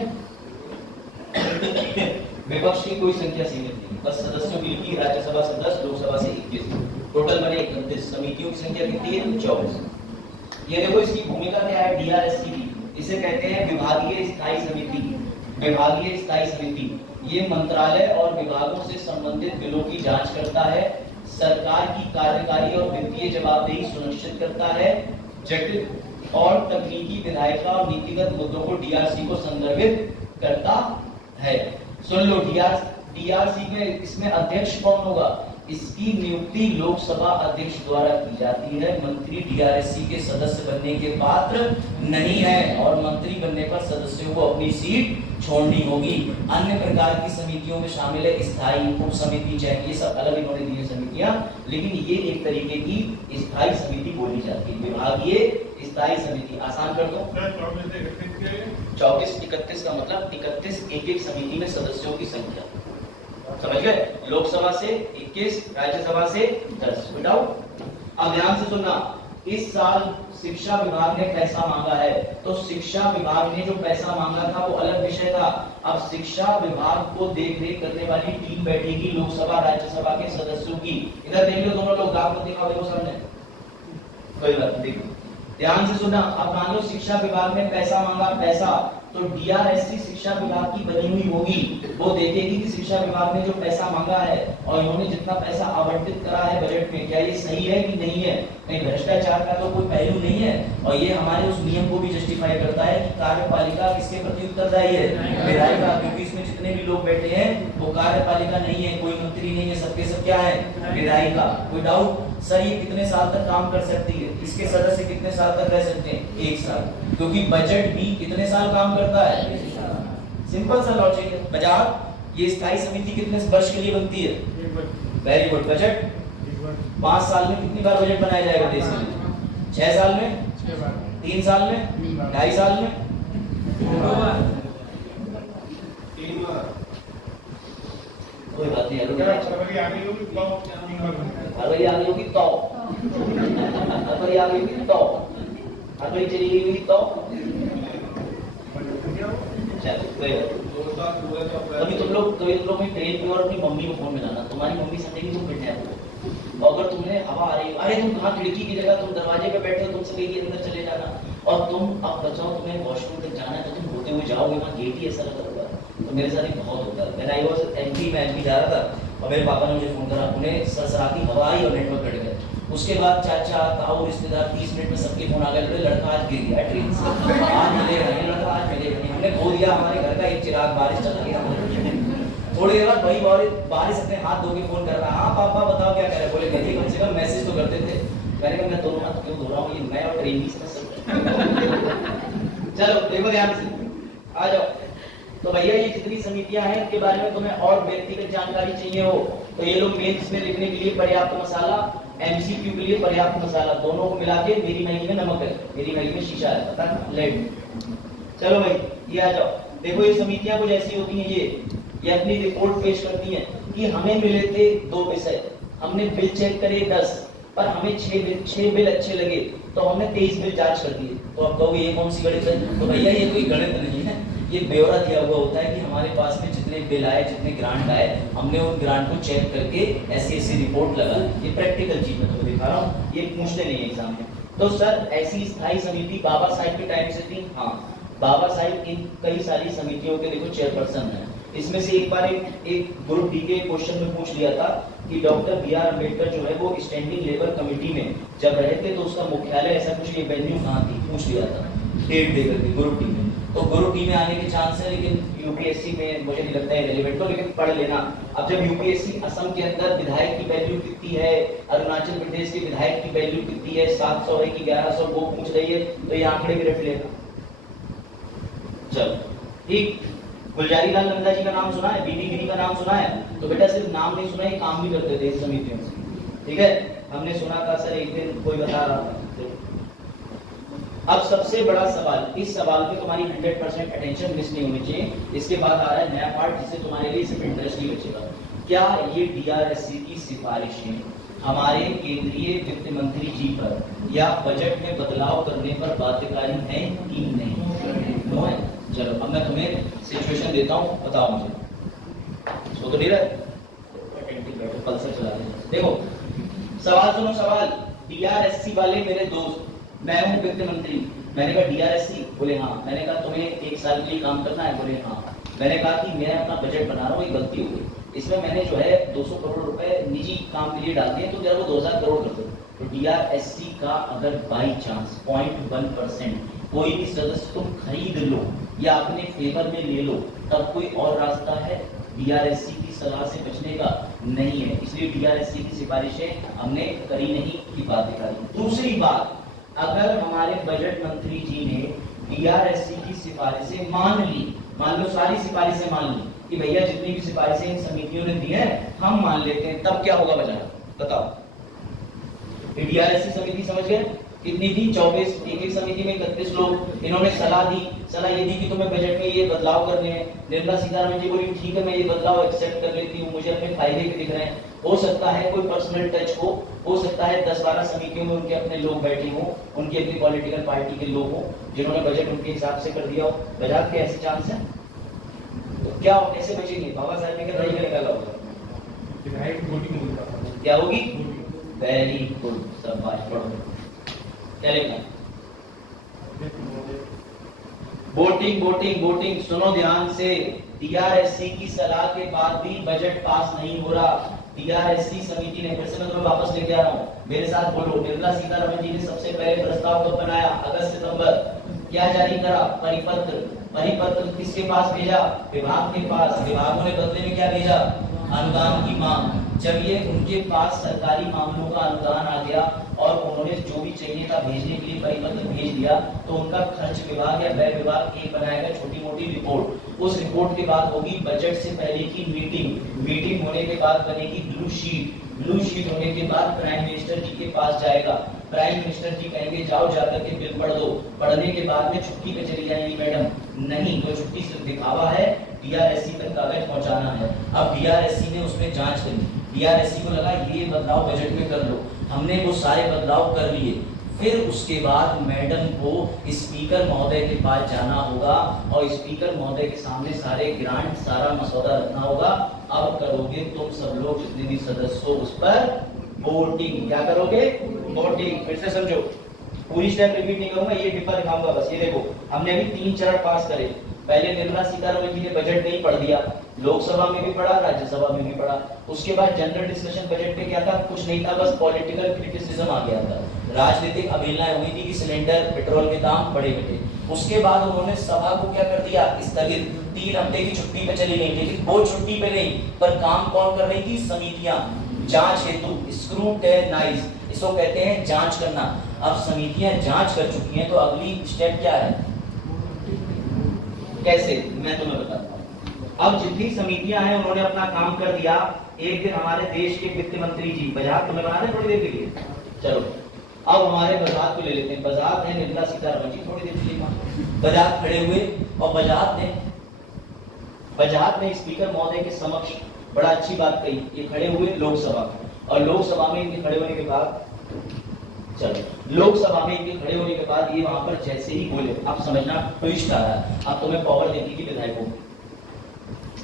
विपक्ष की कोई संख्या सीमित नहीं, बस सदस्यों की राज्यसभा से 10, लोकसभा से 21, टोटल बने 31। समितियों की संख्या कितनी है? 24। ये देखो इसकी भूमिका क्या है? डीआरएससी की, इसे कहते हैं विभागीय स्थायी समिति। विभागीय स्थायी समिति ये मंत्रालय और विभागों से संबंधित बिलों की जांच करता है, सरकार की कार्यकारी और वित्तीय जवाबदेही सुनिश्चित करता है, जटिल और तकनीकी विधायिका और नीतिगत मुद्दों को डीआरसी को संदर्भित करता है। सुन लो, डीआरसी में इसमें अध्यक्ष कौन होगा? इसकी नियुक्ति लोकसभा अध्यक्ष द्वारा की जाती है। मंत्री डीआरएससी के सदस्य बनने के पात्र नहीं है और मंत्री बनने पर सदस्यों को अपनी सीट छोड़नी होगी। अन्य प्रकार की समितियों में शामिल है स्थायी, उप समिति, चयन, ये सब अलग इन्होंने दी है समितियां, लेकिन ये एक तरीके की स्थायी समिति बोली जाती है। विभागीय स्थायी समिति, आसान कर दो। 24-31 का मतलब 31 एक समिति में सदस्यों की संख्या, समझ गए? लोकसभा से 21, राज्यसभा से 10। बिटाओ अब ध्यान से सुनना, इस साल शिक्षा विभाग ने पैसा मांगा है, तो शिक्षा विभाग ने जो पैसा मांगा था वो अलग विषय था। अब शिक्षा विभाग को देख रेख करने वाली टीम बैठेगी लोकसभा राज्यसभा के सदस्यों की। इधर देख लो दोनों लोग, ग्राफ को देखा देखो सामने, कोई बात नहीं, देखो ध्यान से सुनना। अब मान लो शिक्षा विभाग ने पैसा मांगा, पैसा तो डीआरएससी शिक्षा विभाग की बनी हुई होगी, वो देखेगी कि शिक्षा विभाग ने जो पैसा मांगा है और इन्होंने जितना पैसा आवंटित करा है बजट में, क्या ये सही है कि नहीं है, कहीं भ्रष्टाचार का तो कोई पहलू नहीं है। और ये हमारे उस नियम को भी जस्टिफाई करता है कि कार्यपालिका किसके प्रति उत्तरदायी है, विधायिका, क्योंकि इसमें जितने भी लोग बैठे हैं वो कार्यपालिका नहीं है, कोई मंत्री नहीं है, सबके सब क्या है, विधायिका। कोई डाउट? सर ये कितने साल तक काम कर सकती है, इसके सदस्य कितने साल तक रह सकते हैं, 1 साल, क्योंकि बजट भी कितने साल काम करता है, सिंपल सा लॉजिक है। बजाज ये स्थायी समिति कितने वर्ष के लिए बनती है, वेरी गुड। बजट 5 साल में कितनी बार बजट बनाया जाएगा देश में, 6 साल में, 3 साल में, 2.5 साल में, 3 बार। कोई बात नहीं है। फरवरी आ गई होगी तो फरवरी आ गई होगी तो फरवरी आ गई होगी तो फरवरी चली गई होगी तो कभी तुम लोग में ट्रेन पे और अपनी मम्मी को फोन मिलाना, तुम्हारी मम्मी समझेगी तुम बैठे हो, और अगर तुमने हवा आ रही है, अरे तुम कहाँ खिड़की की जगह तुम दरवाजे पे बैठे हो, तुमसे कहेगी अंदर चले जाना, और तुम अब बचाओ तुम्हें वॉशरूम तक जाना है तो तुम होते हुए जाओगे, वहाँ गेट ही ऐसा लगा होगा। तो मेरे साथ बहुत होता है। मैंने आई वॉज एमपी, मैं एमपी जा रहा था और मेरे पापा ने मुझे फोन करा, उन्हें सरसराती हवा आई और नेटवर्क कट गया। उसके बाद चाचा ताऊ रिश्तेदार 30 मिनट में सबके फोन आ गए, लड़का आज गिर गया ट्रेन से, आज मिलेगा नहीं, लड़का आज मिलेगा नहीं। हमने खो दिया हमारे घर का एक चिराग, बारिश चल रही है। थोड़ी देर बाद भाई बारिश अपने हाथ धो के फोन कर रहा, हाँ पापा बताओ क्या कह रहे, बोले कहते कम से कम मैसेज तो करते थे। मैंने कहा मैं दोनों हाथ क्यों धो रहा हूँ, ये मैं और ट्रेन ही चलो देखो ध्यान से, आ जाओ। तो भैया ये जितनी समितियां हैं इनके बारे में तुम्हें और व्यक्तिगत जानकारी चाहिए हो तो ये लोग मेंस में लिखने के लिए पर्याप्त मसाला, एमसीक्यू के लिए पर्याप्त मसाला, दोनों को मिला के मेरी मैगी में नमक है, मेरी मैगी में शीशा है, पता ना, लेड। चलो भाई ये आ जाओ, देखो ये समितियां कुछ ऐसी होती हैं, ये अपनी रिपोर्ट पेश करती हैं कि हमें मिले थे 2 विषय, हमने बिल चेक करे 10, पर हमें 6 बिल अच्छे लगे तो हमने 23 बिल जांच कर दिए। तो आप कहोगे ये कौन सी गणित है? तो भैया ये कोई गणित नहीं है, ये ब्यौरा दिया हुआ होता है कि हमारे पास में जितने बिल आए, जितने ग्रांट आए, हमने उन ग्रांट को चेक करके ऐसी रिपोर्ट लगा। ये प्रैक्टिकल चीज मैं तुम्हें दिखा रहा हूँ, ये पूछते नहीं है एग्जाम में। तो सर ऐसी स्थायी समिति बाबा साहिब के टाइम से थी, हाँ बाबा साहिब इन कई सारी समितियों के देखो चेयरपर्सन है। इसमें से एक बार एक ग्रुप डी के क्वेश्चन में पूछ लिया था कि डॉक्टर बी.आर. अम्बेडकर जो है वो स्टैंडिंग लेबर कमेटी में जब रहे थे तो उसका मुख्यालय ऐसा कुछ ये वेन्यू कहाँ थी, पूछ लिया था, डेट दे करके ग्रुप डी में। तो ग्रुप डी में आने के चांस है, लेकिन यूपीएससी में मुझे नहीं लगता है रेलेवेंट हो, लेकिन पढ़ लेना। अब जब यूपीएससी असम के अंदर विधायक की वैल्यू कितनी है, अरुणाचल प्रदेश के विधायक की वैल्यू कितनी है, 700 है कि 1100, वो पूछ रही है, तो ये आंकड़े भी रख लेगा। चलो ठीक, गुलजारी लाल नंदा जी का नाम सुना है, बीबी गिरी का नाम सुना है? तो बेटा सिर्फ नाम नहीं सुना, ये काम भी करते थे इस समितियों से, ठीक है? हमने सुना था सर, एक दिन कोई बता रहा था। अब सबसे बड़ा सवाल, इस सवाल पे तुम्हारी 100% अटेंशन मिस नहीं होनी चाहिए। इसके बाद आ रहा है नया पार्ट जिससे तुम्हारे लिए सिर्फ इंटरेस्ट ही बचेगा। क्या ये डीआरएससी की सिफारिशें हमारे केंद्रीय वित्त मंत्री जी पर या बजट में बदलाव करने पर बाध्यकारी हैं कि नहीं? नो है। चलो अब मैं तुम्हें सिचुएशन देता हूँ, बताओ मुझे। सो तो नहीं रहा, पल्सर चला दे। देखो सवाल सुनो, सवाल। डीआरएससी वाले मेरे दोस्त, मैं हूँ वित्त मंत्री, मैंने कहा डीआरएससी, बोले हाँ। मैंने कहा तुम्हें 1 साल के लिए काम करना है, बोले हाँ। मैंने कहा कि मैं अपना बजट बना रहा हूँ, एक गलती हो गई, इसमें मैंने जो है 200 करोड़ रुपए निजी काम के लिए डाल दिए, तो जरा वो 2000 करोड़ कर दो। तो डीआरएससी का अगर बाई चांस 0.1% कोई भी सदस्य तुम खरीद लो या अपने फेवर में ले लो, तब कोई और रास्ता है डीआरएससी की सलाह से बचने का? नहीं है, इसलिए डीआरएससी की सिफारिशें हमने करी नहीं की बात दिखाई। दूसरी बात, अगर हमारे बजट मंत्री जी ने डीआरएससी की सिफारिशें मान ली, मान लो सारी सिफारिशें मान ली कि भैया जितनी भी सिफारिशें इन समितियों ने दी हैं हम मान लेते हैं, तब क्या होगा बजट बताओ। डीआरएससी समिति समझ गए कितनी थी? 24, एक समिति में 31 लोग। इन्होंने सलाह ये दी कि तुम्हें बजट में ये बदलाव करने हैं। निर्मला सीतारमण जी बोली ठीक है मैं ये बदलाव एक्सेप्ट कर लेती हूँ, मुझे अपने फायदे के दिख रहे हैं। हो सकता है कोई पर्सनल टच हो सकता है 10-12 समितियों में उनके अपने लोग बैठे हों, उनकी अपनी पॉलिटिकल पार्टी के लोग हों जिन्होंने बजट उनके हिसाब से कर दिया हो। बजाज के ऐसे चांस है तो क्या कैसे बचेंगे? बाबा साहब ने क्या निकाला होगा, क्या होगी? वेरी गुड, शाबाश, पढ़ो क्या लिखना? वोटिंग सुनो ध्यान से। डीआरएससी की सलाह के बाद भी बजट पास नहीं हो रहा। डीआरएससी समिति ने, फिर से मैं तुम्हें वापस लेके आ रहा हूँ, मेरे साथ बोलो। निर्मला सीतारमण जी ने सबसे पहले प्रस्ताव कब बनाया? अगस्त सितंबर। क्या जारी करा? परिपत्र किसके पास भेजा? विभाग के पास। विभागों ने बदले में क्या भेजा? अनुदान की मांग। जब ये उनके पास सरकारी मामलों का अनुदान आ गया और उन्होंने जो भी चाहिए था भेजने के लिए परिपत्र भेज दिया, तो उनका खर्च विभाग या व्यय विभाग एक बनाएगा छोटी मोटी रिपोर्ट। उस रिपोर्ट के बाद होगी बजट से पहले की मीटिंग होने के बाद बनेगी ब्लू शीट होने के बाद प्राइम मिनिस्टर जी के पास जाएगा। प्राइम मिनिस्टर जी कहेंगे जाओ जाकर के बिल पढ़ दो। पढ़ने के बाद में छुट्टी पे चली जाएंगी मैडम। नहीं, वो छुट्टी सिर्फ दिखावा है, डीआरएससी तक कागज पहुंचाना है। अब डीआरएससी ने उसमें जांच करी, डीआरएससी को लगा ये बदलाव बजट में कर लो, हमने वो सारे बदलाव कर लिए। फिर उसके बाद मैडम को स्पीकर महोदय के पास जाना होगा और स्पीकर महोदय के सामने सारे ग्रांट सारा मसौदा रखना होगा। अब करोगे तुम सब लोग जितने भी सदस्य हो उस पर वोटिंग। क्या करोगे? वोटिंग। फिर से समझो, पूरी स्टेप रिपीट नहीं करूंगा, ये डिब्बा दिखाऊंगा बस। ये देखो, हमने अभी 3 चरण पास करे। पहले निर्मला सीतारमण जी ने बजट नहीं पढ़ दिया, लोकसभा में भी पढ़ा, राज्यसभा में भी पढ़ा। उसके बाद जनरल डिस्कशन बजट पे क्या था? कुछ नहीं था, बस पॉलिटिकल क्रिटिसिज्म आ गया था, राजनीतिक अवहेलनाएं हुई थी कि सिलेंडर पेट्रोल के दाम बढ़े हुए थे। उसके बाद उन्होंने सभा को क्या कर दिया? स्थगित। 3 हफ्ते की छुट्टी पे चली गई। लेकिन वो छुट्टी पे नहीं, पर काम कौन कर रही थी? समितियां, जांच हेतु, स्क्रूटनाइज, इसको कहते हैं जांच करना। अब समितियां जांच कर चुकी हैं तो अगली स्टेप क्या है? कैसे? मैं तुम्हें बताता हूँ। अब जितनी समितियां हैं उन्होंने अपना काम कर दिया। एक दिन हमारे देश के वित्त मंत्री जी, बजाज तुम्हें बना दे थोड़ी देर के लिए, चलो अब हमारे बजाज को ले लेते हैं। बजाज है निर्मला सीतारमण जी, थोड़ी देर के लिए बजाज खड़े हुए और बजाज ने स्पीकर महोदय के समक्ष बड़ा अच्छी बात कही। ये खड़े हुए लोकसभा, और लोकसभा में इनके खड़े होने के बाद, चलो लोकसभा में इनके खड़े होने के बाद ये वहां पर जैसे ही बोले, अब समझना ट्विस्ट आ रहा है, अब तुम्हें पावर देने की विधायकों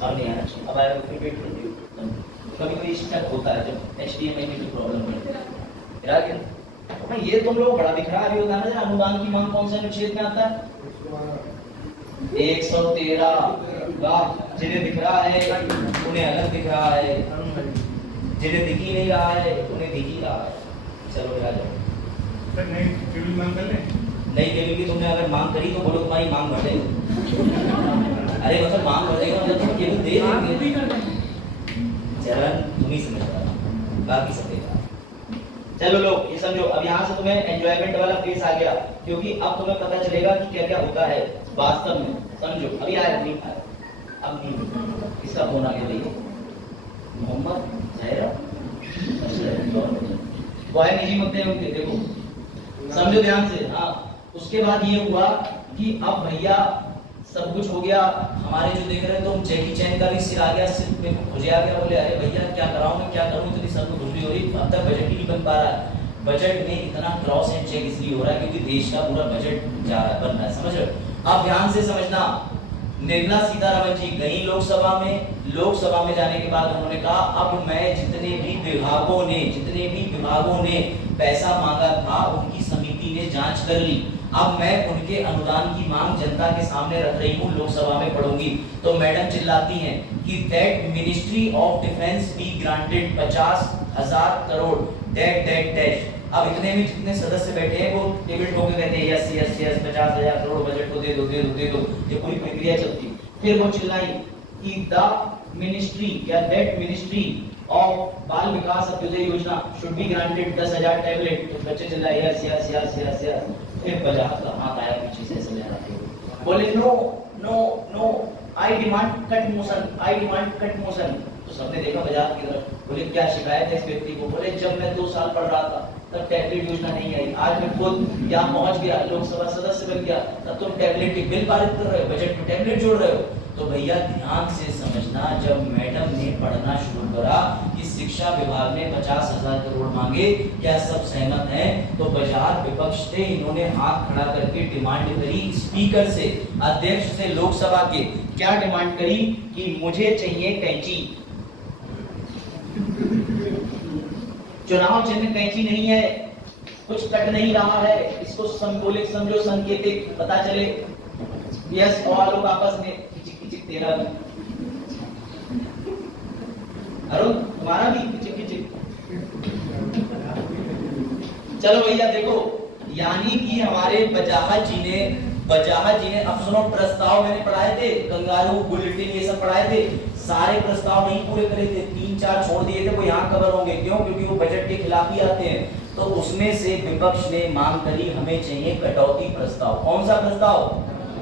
अब नहीं आना चाहिए। अब आया फिर वेट करती हूँ, कभी स्टक होता है जब एचडीएमआई में जो प्रॉब्लम है। मैं ये तुम लोग बड़ा दिख रहा है, अभी होता है ना अनुदान की मांग कौन सा अनुच्छेद में आता है? 113। वाह, जिन्हें दिख रहा है उन्हें अलग दिख रहा है, जिन्हें दिख ही नहीं रहा है उन्हें दिख ही रहा है। चलो आ जाओ। नहीं मांग कर ले, नहीं देवी तुमने अगर मांग करी तो बोलो तुम्हारी मांग बढ़े। अरे मतलब मांग बढ़ेगा मतलब तुम केवल दे देंगे। चरण तुम ही समझ रहा, बाकी सब देखा। चलो लोग ये समझो, अब यहाँ से तुम्हें एंजॉयमेंट वाला फेस आ गया, क्योंकि अब तुम्हें पता चलेगा कि क्या क्या होता है वास्तव में। समझो अभी आया नहीं आया, अब नहीं, इसका फोन आ गया देखिए, मोहम्मद जहरा वो है निजी मुद्दे उनके, देखो समझो ध्यान से। हाँ, उसके बाद ये हुआ कि अब भैया सब कुछ हो गया, हमारे जो देख रहे हैं, तो जैकी चैन का भी सिर आ गया, सिर पे खुजे आ गया, बोले अरे भैया क्या कराऊं मैं, क्या करूं, इतनी सब खुजली हो रही, अब तक बजट ही नहीं बन पा रहा है। बजट में इतना क्रॉस एंड चेक इसलिए हो रहा है क्योंकि देश का पूरा बजट जा रहा है, बन रहा है, समझ रहे हो? आप ध्यान से समझना, निर्मला सीतारमण जी गई लोकसभा में जाने के बाद उन्होंने कहा अब मैं जितने भी विभागों ने पैसा मांगा था उनकी समिति ने जांच कर ली, अब मैं उनके अनुदान की मांग जनता के सामने रख रही हूँ, लोकसभा में पढ़ूंगी। तो मैडम चिल्लाती हैं कि that ministry of defence be granted 50,000 crore that dash. अब इतने भी जितने सदस्य बैठे हैं वो टेबल ठोक के कहते हैं yes yes yes 50,000 crore budget को दे दो, ये पूरी प्रक्रिया चलती। फिर वो चिल्लाई कि द मिनिस्ट्री या दैट मिनिस्ट्री ऑफ बाल विकास अभ्युदय योजना शुड बी ग्रांटेड 10,000 टैबलेट। तो बच्चे चिल्लाए yes yes yes yes yes, फिर वजाहत का हाथ आया पीछे से ऐसे लहरा के बोले no no no, I demand cut motion, I demand cut motion. तो सबने देखा वजाहत की तरफ, बोले क्या शिकायत है इस व्यक्ति को? बोले जब मैं 2 साल पढ़ रहा था तब टैबलेट योजना नहीं आई, आज मैं खुद यहाँ पहुंच गया, लोकसभा सदस्य बन गया, तब तुम टैबलेट के बिल पारित कर रहे हो, बजट में टैबलेट जोड़ रहे हो। तो भैया ध्यान से समझना, जब मैडम ने पढ़ना शुरू करा कि शिक्षा विभाग ने 50,000 करोड़ मांगे, क्या सब सहमत हैं? तो बाजार विपक्ष थे, इन्होंने हाथ खड़ा करके डिमांड करी स्पीकर से, अध्यक्ष से लोकसभा के। क्या डिमांड करी? कि मुझे चाहिए कैंची। चुनाव चिन्ह कैंची नहीं है, कुछ कट नहीं रहा है, इसको सिंबॉलिक समझो, संकेतिक, पता चले। यस और लोग आपस में तेरा भी, अरुण तुम्हारा भी किचिक किचिक। चलो भैया देखो, यानी कि हमारे वजाहत जी ने अब सुनो, प्रस्ताव मैंने पढ़ाए थे, कंगारू बुलेटिन ये सब पढ़ाए थे, सारे प्रस्ताव नहीं पूरे करे थे, 3-4 छोड़ दिए थे, वो यहाँ कवर होंगे। क्यों? क्योंकि वो बजट के खिलाफ ही आते हैं। तो उसमें से विपक्ष ने मांग करी, हमें चाहिए कटौती प्रस्ताव। कौन सा प्रस्ताव?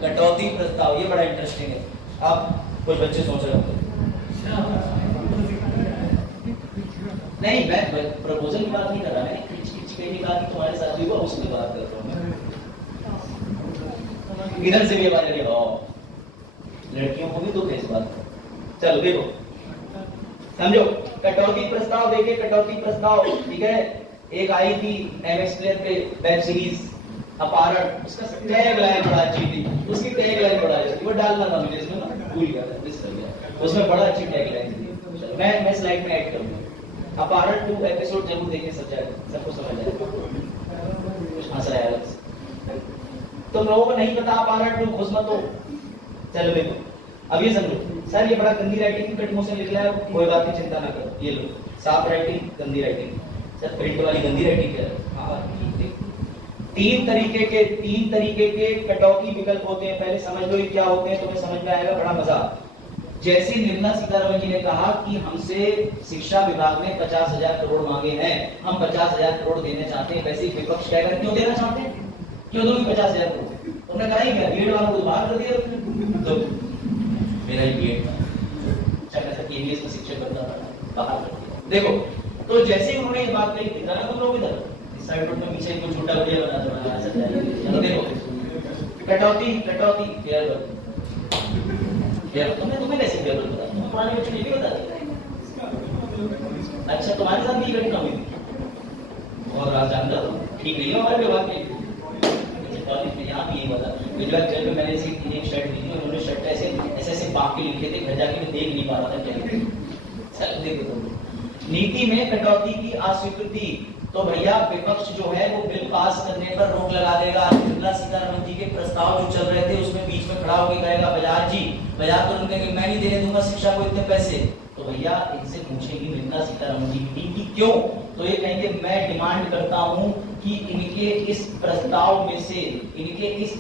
कटौती प्रस्ताव। ये बड़ा इंटरेस्टिंग है। अब कुछ बच्चे सोच रहे होंगे नहीं, मैं प्रपोजल की बात नहीं कर रहा, मैं की बात की तुम्हारे साथ भी हुआ, उसकी बात कर रहा हूँ। इधर से भी बात करेगा, लड़कियों को भी दुख है इस बात का। चलो देखो, समझो, कटौती प्रस्ताव देखे, कटौती प्रस्ताव, ठीक है। एक आई थी एमएक्स प्लेयर पे वेब सीरीज अपहरण, उसका टैगलाइन बड़ा अच्छी थी, उसकी टैगलाइन बड़ा अच्छी थी, वो डालना था मुझे इसमें ना, भूल गया था, मिस कर गया। उसमें बड़ा अच्छी टैगलाइन थी, मैं स्लाइड में ऐड करूंगा। अपहरण 2 एपिसोड जरूर देखें, सबको समझ आएगा। कुछ हंस रहा है तुम लोगों को नहीं पता अपहरण 2, घुस मत हो। चलो देखो, अब ये समझो, सर ये बड़ा गंदी राइटिंग, कट मोशन लिख लिया, कोई बात नहीं, चिंता ना करो। ये लो, साफ राइटिंग, गंदी राइटिंग। सर प्रिंट वाली गंदी राइटिंग क्या है? हाँ, तीन तरीके के कटौती विकल्प होते हैं। पहले समझ लो ये क्या होते हैं, तुम्हें समझ में आएगा, बड़ा मजा। जैसे निर्मला सीतारमण जी ने कहा कि हमसे शिक्षा विभाग ने 50,000 करोड़ मांगे हैं, हम 50,000 करोड़ देना चाहते हैं, वैसे ही विपक्ष कहेगा क्यों देना चाहते हैं, क्यों दोगे 50,000 करोड़? तुमने कहा ही क्या, बीएड वालों को बाहर कर दिया, तो मेरा ही बीएड था, केवीएस में शिक्षक बनता था, बाहर कर दिया। देखो, तो जैसे ही उन्होंने ये बात कही, इधर तुम लोग इधर साइड रोड में पीछे कुछ छोटा वीडियो बना दो, ऐसा चलो देखो, कटौती फेयर तुम्हें कैसे फेयर बता, तुम पुराने बच्चों ने भी बता दिया। अच्छा, तुम्हारे साथ भी घटना हुई और राज जानता ठीक नहीं है हमारे विभाग के। कॉलेज में यहाँ भी यही बता, गुजरात जेल में मैंने एक शर्ट दी थी, उन्होंने शर्ट ऐसे बांध के लिखे थे, घर जाके मैं देख नहीं पा रहा था क्या। चल देखो, तुम नीति में कटौती की अस्वीकृति, तो भैया विपक्ष जो है वो बिल पास करने पर रोक लगा देगा। निर्मला सीतारमण जी के प्रस्ताव जो चल रहे थे उसमें बीच में खड़ा होकर कहेगा बाजार तुरंत कहेंगे मैं नहीं देने दूंगा शिक्षा को इतने पैसे। तो भैया इनसे पूछेंगी निर्मला सीतारमण जी की टीम की क्यों, तो ये कहेंगे मैं डिमांड करता हूं कि इनके इस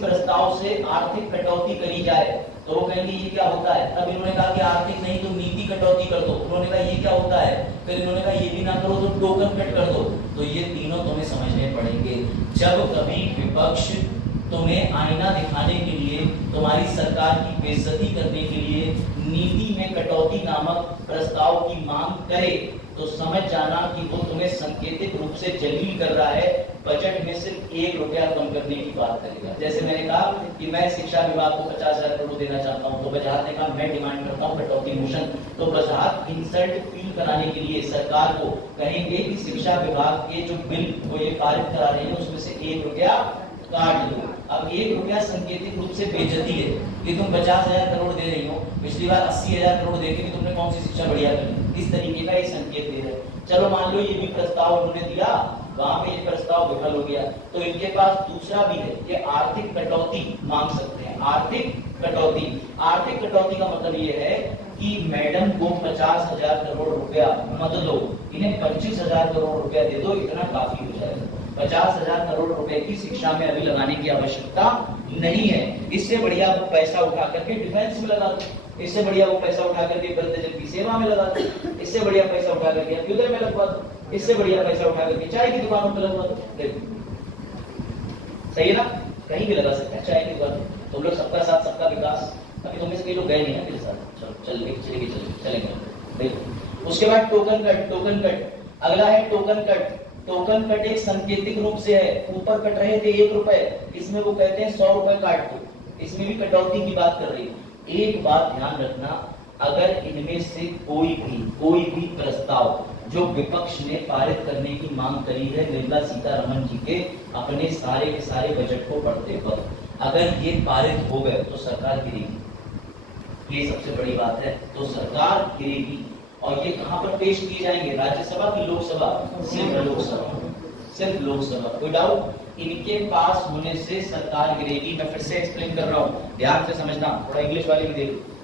प्रस्ताव से आर्थिक कटौती करी जाए। तो वो कहेंगे ये क्या होता है, तब इन्होंने कहा कि आर्थिक नहीं तो नीति कटौती कर दो, उन्होंने कहा ये क्या होता है, फिर इन्होंने कहा ये भी ना करो तो टोकन कट कर दो। तो ये तीनों तुम्हें समझने पड़ेंगे। जब कभी विपक्ष तुम्हें आईना दिखाने के लिए, तुम्हारी सरकार की बेइज्जती करने के लिए नीति में कटौती नामक प्रस्ताव की मांग करे, तो समझ जाना कि वो तुम्हें सांकेतिक रूप से जलील कर रहा है, बजट में सिर्फ 1 रुपया कम करने की बात करेगा। जैसे मैंने कहा कि मैं शिक्षा विभाग को 50,000 करोड़ देना चाहता हूं, तो वजाहत ने कहा मैं डिमांड करता हूं कटौती मोशन। तो वजाहत इंसल्ट फील कराने के लिए सरकार को कहेंगे कि शिक्षा विभाग के जो बिल वो ये पारित करा रहे हैं उसमें से 1 रुपया काट दो। अब 1 रुपया सांकेतिक रूप से बेइज्जती है कि तुम 50,000 करोड़ दे रही हो, पिछली बार 80,000 करोड़ देके भी तुमने कौन सी शिक्षा बढ़िया करी, इस तरीके का ये संकेत दे रहे हैं। चलो मान लो ये भी प्रस्ताव उन्होंने दिया, वहां पे ये प्रस्ताव विफल हो गया, तो इनके पास दूसरा भी है, ये आर्थिक कटौती मांग सकते हैं। आर्थिक कटौती का मतलब ये है कि मैडम को 50,000 करोड़ रुपया मत दो, इन्हें 25,000 करोड़ रुपया दे दो, इतना काफी हो जाएगा। 50,000 करोड़ रुपए की शिक्षा में अभी लगाने की आवश्यकता नहीं है, इससे बढ़िया वो पैसा उठा करके डिफेंस में लगा दो। इससे बढ़िया वो पैसा उठा करके वृद्धजन की सेवा में लगा दो, इससे बढ़िया पैसा उठा करके अभ्युदय में लगवा दो, इससे बढ़िया पैसा उठा करके चाय की दुकानों पर लगवा दो। देखो सही है ना, कहीं भी लगा सकते हैं चाय की दुकान। तुम लोग सबका साथ सबका विकास, अभी तुम में से कई लोग गए नहीं है मेरे साथ, चलो चलेंगे। देखो उसके बाद टोकन कट, टोकन कट अगला है टोकन कट। टोकन कट एक सांकेतिक रूप से है, ऊपर कट रहे थे 1 रुपए, इसमें वो कहते हैं 100 रुपए काट दो, इसमें भी कटौती की बात कर रही है। एक बात ध्यान रखना, अगर इनमें से कोई भी प्रस्ताव जो विपक्ष ने पारित करने की मांग करी है निर्मला सीतारमण जी के अपने सारे के सारे बजट को पढ़ते वक्त, अगर ये पारित हो गए तो सरकार गिरेगी। ये सबसे बड़ी बात है, तो सरकार गिरेगी। और ये कहां पर पेश किए जाएंगे, राज्यसभा की लोकसभा? सिर्फ लोकसभा, सिर्फ लोकसभा। कोई डाउट? इनके पास होने से सरकार गिरेगी। मैं फिर से एक्सप्लेन कर रहा हूं, ध्यान से समझना, थोड़ा इंग्लिश वाले भी देखो।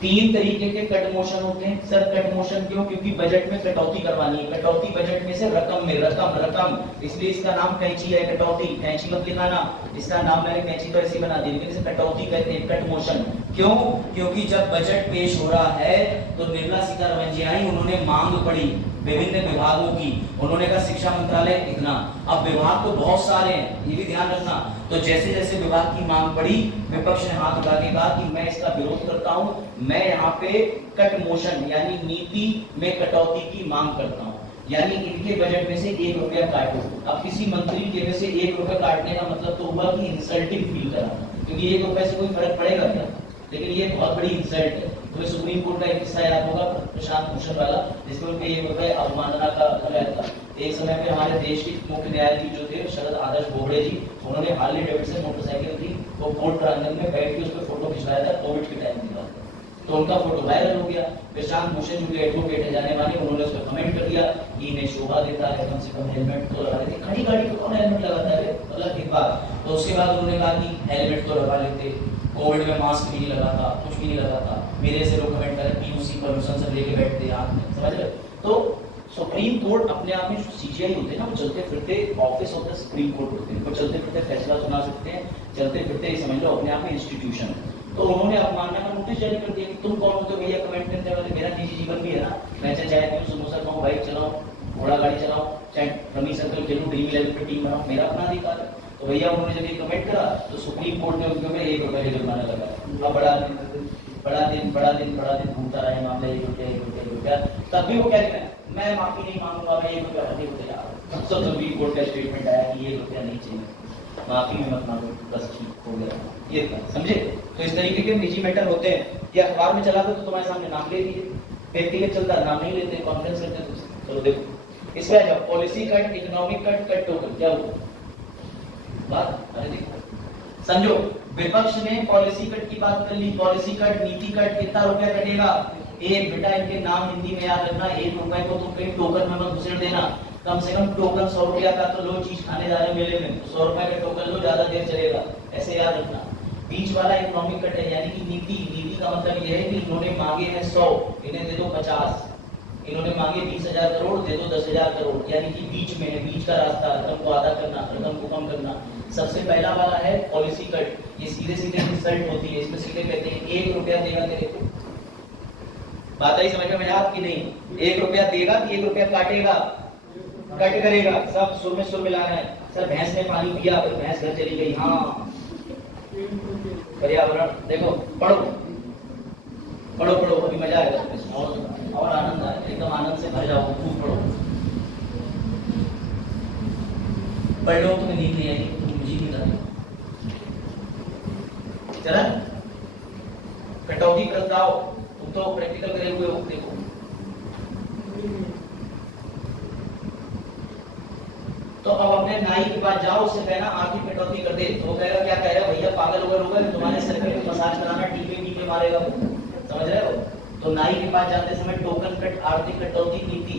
3 तरीके के कट मोशन होते हैं। सर कट मोशन क्यों? क्योंकि बजट में कटौती करवानी है। कटौती बजट में से रकम में, रकम, इसलिए इसका नाम कैंची है, कटौती। कैंची मत लिखाना, इसका नाम मैंने कैंची तो ऐसे बना दी, लेकिन इसे कटौती कहते हैं, कट मोशन। क्यों? क्योंकि जब बजट पेश हो रहा है तो निर्मला सीतारमण जी आई, उन्होंने मांग पड़ी विभिन्न विभागों की, उन्होंने कहा शिक्षा मंत्रालय इतना, अब विभाग तो बहुत सारे हैं, ये भी ध्यान रखना। तो जैसे जैसे विभाग की मांग पड़ी, विपक्ष ने हाथ उठा के कहा कि मैं इसका विरोध करता हूं, मैं यहाँ पे कट मोशन यानी नीति में कटौती की मांग करता हूं, यानी इनके बजट में से 1 रुपया काटो। अब किसी मंत्री के में से 1 रुपया काटने का मतलब तो हुआ कि इंसल्टिंग फील कराना, क्योंकि 1 रुपये से कोई फर्क पड़ेगा क्या, लेकिन ये बहुत बड़ी इंसल्ट है। तो सुप्रीम कोर्ट का एक किस्सा याद होगा प्रशांत भूषण वाला, जिसमें उनके 1 रुपये अवमानना का फैसला था। एक समय पे हमारे देश के मुख्य न्यायाधीश जो थे शरद आदर्श बोबड़े जी, उन्होंने हार्ले डेविडसन मोटरसाइकिल थी, वो कोर्ट प्रांगण में बैठ के उस पर फोटो खिंचवाया था, कोविड के टाइम की बात, तो उनका फोटो वायरल हो गया। प्रशांत भूषण जो एडवोकेट है जाने माने, उन्होंने उस पर कमेंट कर दिया कि इन्हें शोभा देता है, कम से कम हेलमेट तो लगा लेते, खड़ी गाड़ी को कौन हेलमेट लगाता है, अलग एक बात। तो उसके बाद उन्होंने कहा कि हेलमेट तो लगा लेते, कोविड में मास्क भी नहीं लगा था, कुछ भी नहीं लगा था। मेरे से लोग कमेंट करें पीयूसी परमिशन सब लेके बैठते हैं हाथ में, समझ रहे? तो सुप्रीम कोर्ट अपने आप में जो सीजीआई होते हैं ना, वो चलते फिरते office of the supreme court होते हैं, वो चलते फिरते फैसला सुना सकते हैं, चलते फिरते समझ लो अपने आप में इंस्टीट्यूशन। तो उन्होंने अवमानना का नोटिस जारी कर दिया कि तुम कौन होते हो भैया कमेंट करने वाले, मेरा निजी जीवन भी है ना, मैं चाहे पीऊँ, समोसा खाऊं, बाइक चलाऊं, घोड़ा गाड़ी चलाऊं, चाहे रमी सर्कल खेलूं, ड्रीम 11 पे टीम बनाऊं, मेरा अपना अधिकार है। तो भैया उन्होंने जब ये कमेंट करा तो सुप्रीम कोर्ट ने उनके ऊपर 1 रुपये का जुर्माना लगाया। अब बड़ा दिन घूमता रहे मामला, 1 रुपया, तब भी वो कह रहे हैं मैं माफी नहीं मांगूंगा, मैं 1 रुपया नहीं होते यार। सब सुप्रीम कोर्ट का स्टेटमेंट आया कि 1 रुपया नहीं चाहिए, माफी में मत मांगो, बस ठीक हो गया, ये था, समझे? तो इस तरीके के निजी मैटर होते हैं। या अखबार में चला तो तुम्हारे सामने नाम ले दिए, व्यक्तिगत चलता नाम नहीं लेते, कॉन्फ्रेंस करते तो चलो देखो इसमें आ जाओ। Policy cut, economic cut, cut token, क्या हुआ बात? अरे देखो समझो, विपक्ष ने पॉलिसी कट की बात कर ली, पॉलिसी कट, नीति कट, कितना रुपया कटेगा? एक बेटा इनके नाम हिंदी में याद रखना, 1 रुपए को तुम कहीं टोकन में मत घुसेड़ देना, कम से कम टोकन 100 रुपया का तो लो, चीज खाने जा रहे मेले में, 100 रुपए का टोकन लो, ज्यादा देर चलेगा, ऐसे याद रखना। बीच वाला इकोनॉमिक कट है, यानी कि नीति का मतलब यह है कि इन्होंने मांगे हैं 100, इन्हें दे दो 50, इन्होंने मांगे 20,000 करोड़, दे दो 10,000 करोड़, यानी कि बीच में है, बीच का रास्ता, रकम को आधा करना, रकम को कम करना। सबसे पहला वाला है पॉलिसी कट, ये सीधे सीधे इंसल्ट होती है, इसमें सीधे कहते हैं 1 रुपया देगा तेरे को, बात आई समझ में आपकी नहीं? 1 रुपया देगा कि 1 रुपया काटेगा, कट करेगा, सब सुर में सुर मिलाना है। सर भैंस ने पानी पिया, फिर भैंस घर चली गई, हाँ पर्यावरण देखो, पढ़ो पढ़ो पढ़ो, अभी मजा आएगा और आनंद आएगा, एकदम आनंद से भर जाओ, खूब पढ़ो, पढ़ लो, तुम्हें नींद नहीं आएगी, तुम मुझे नहीं आती। चला कटौती प्रस्ताव, तुम तो प्रैक्टिकल करे हुए हो, देखो तो अब अपने नाई के पास जाओ, उससे कहना आर्थिक कटौती कर दे, तो वो कहेगा क्या कह रहे हो भैया, पागल हो गए, तुम्हारे सर पे मसाज कराना, टीपे मारेगा, समझ रहे हो? तो नाई के पास जाते समय टोकन कट, आर्थिक कटौती, नीति।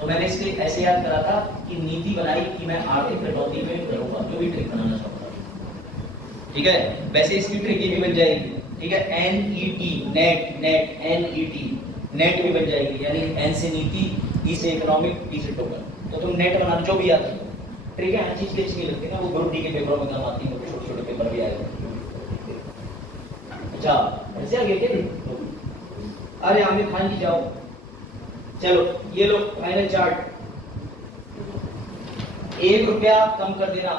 तो मैंने इसके ऐसे याद करा था कि नीति बनाई कि मैं आर्थिक कटौती में करूंगा, जो भी ट्रिक बनाना चाहूंगा, ठीक है? वैसे इसकी ट्रिक ये भी बन जाएगी, ठीक है? NET, नेट भी बन जाएगी, यानी N से नीति, E से इकोनॉमिक, T से टोकन। तो तुम नेट बनाना जो भी याद रखो, ठीक है? हर चीज की अच्छी लगती है ना, वो ग्रुप डी के पेपरों में काम आती है, छोटे छोटे पेपर भी आएगा। जाओ ऐसे आगे क्या? अरे आमिर खान जी जाओ। चलो ये लो फाइनल चार्ट। 1 रुपया कम कर देना।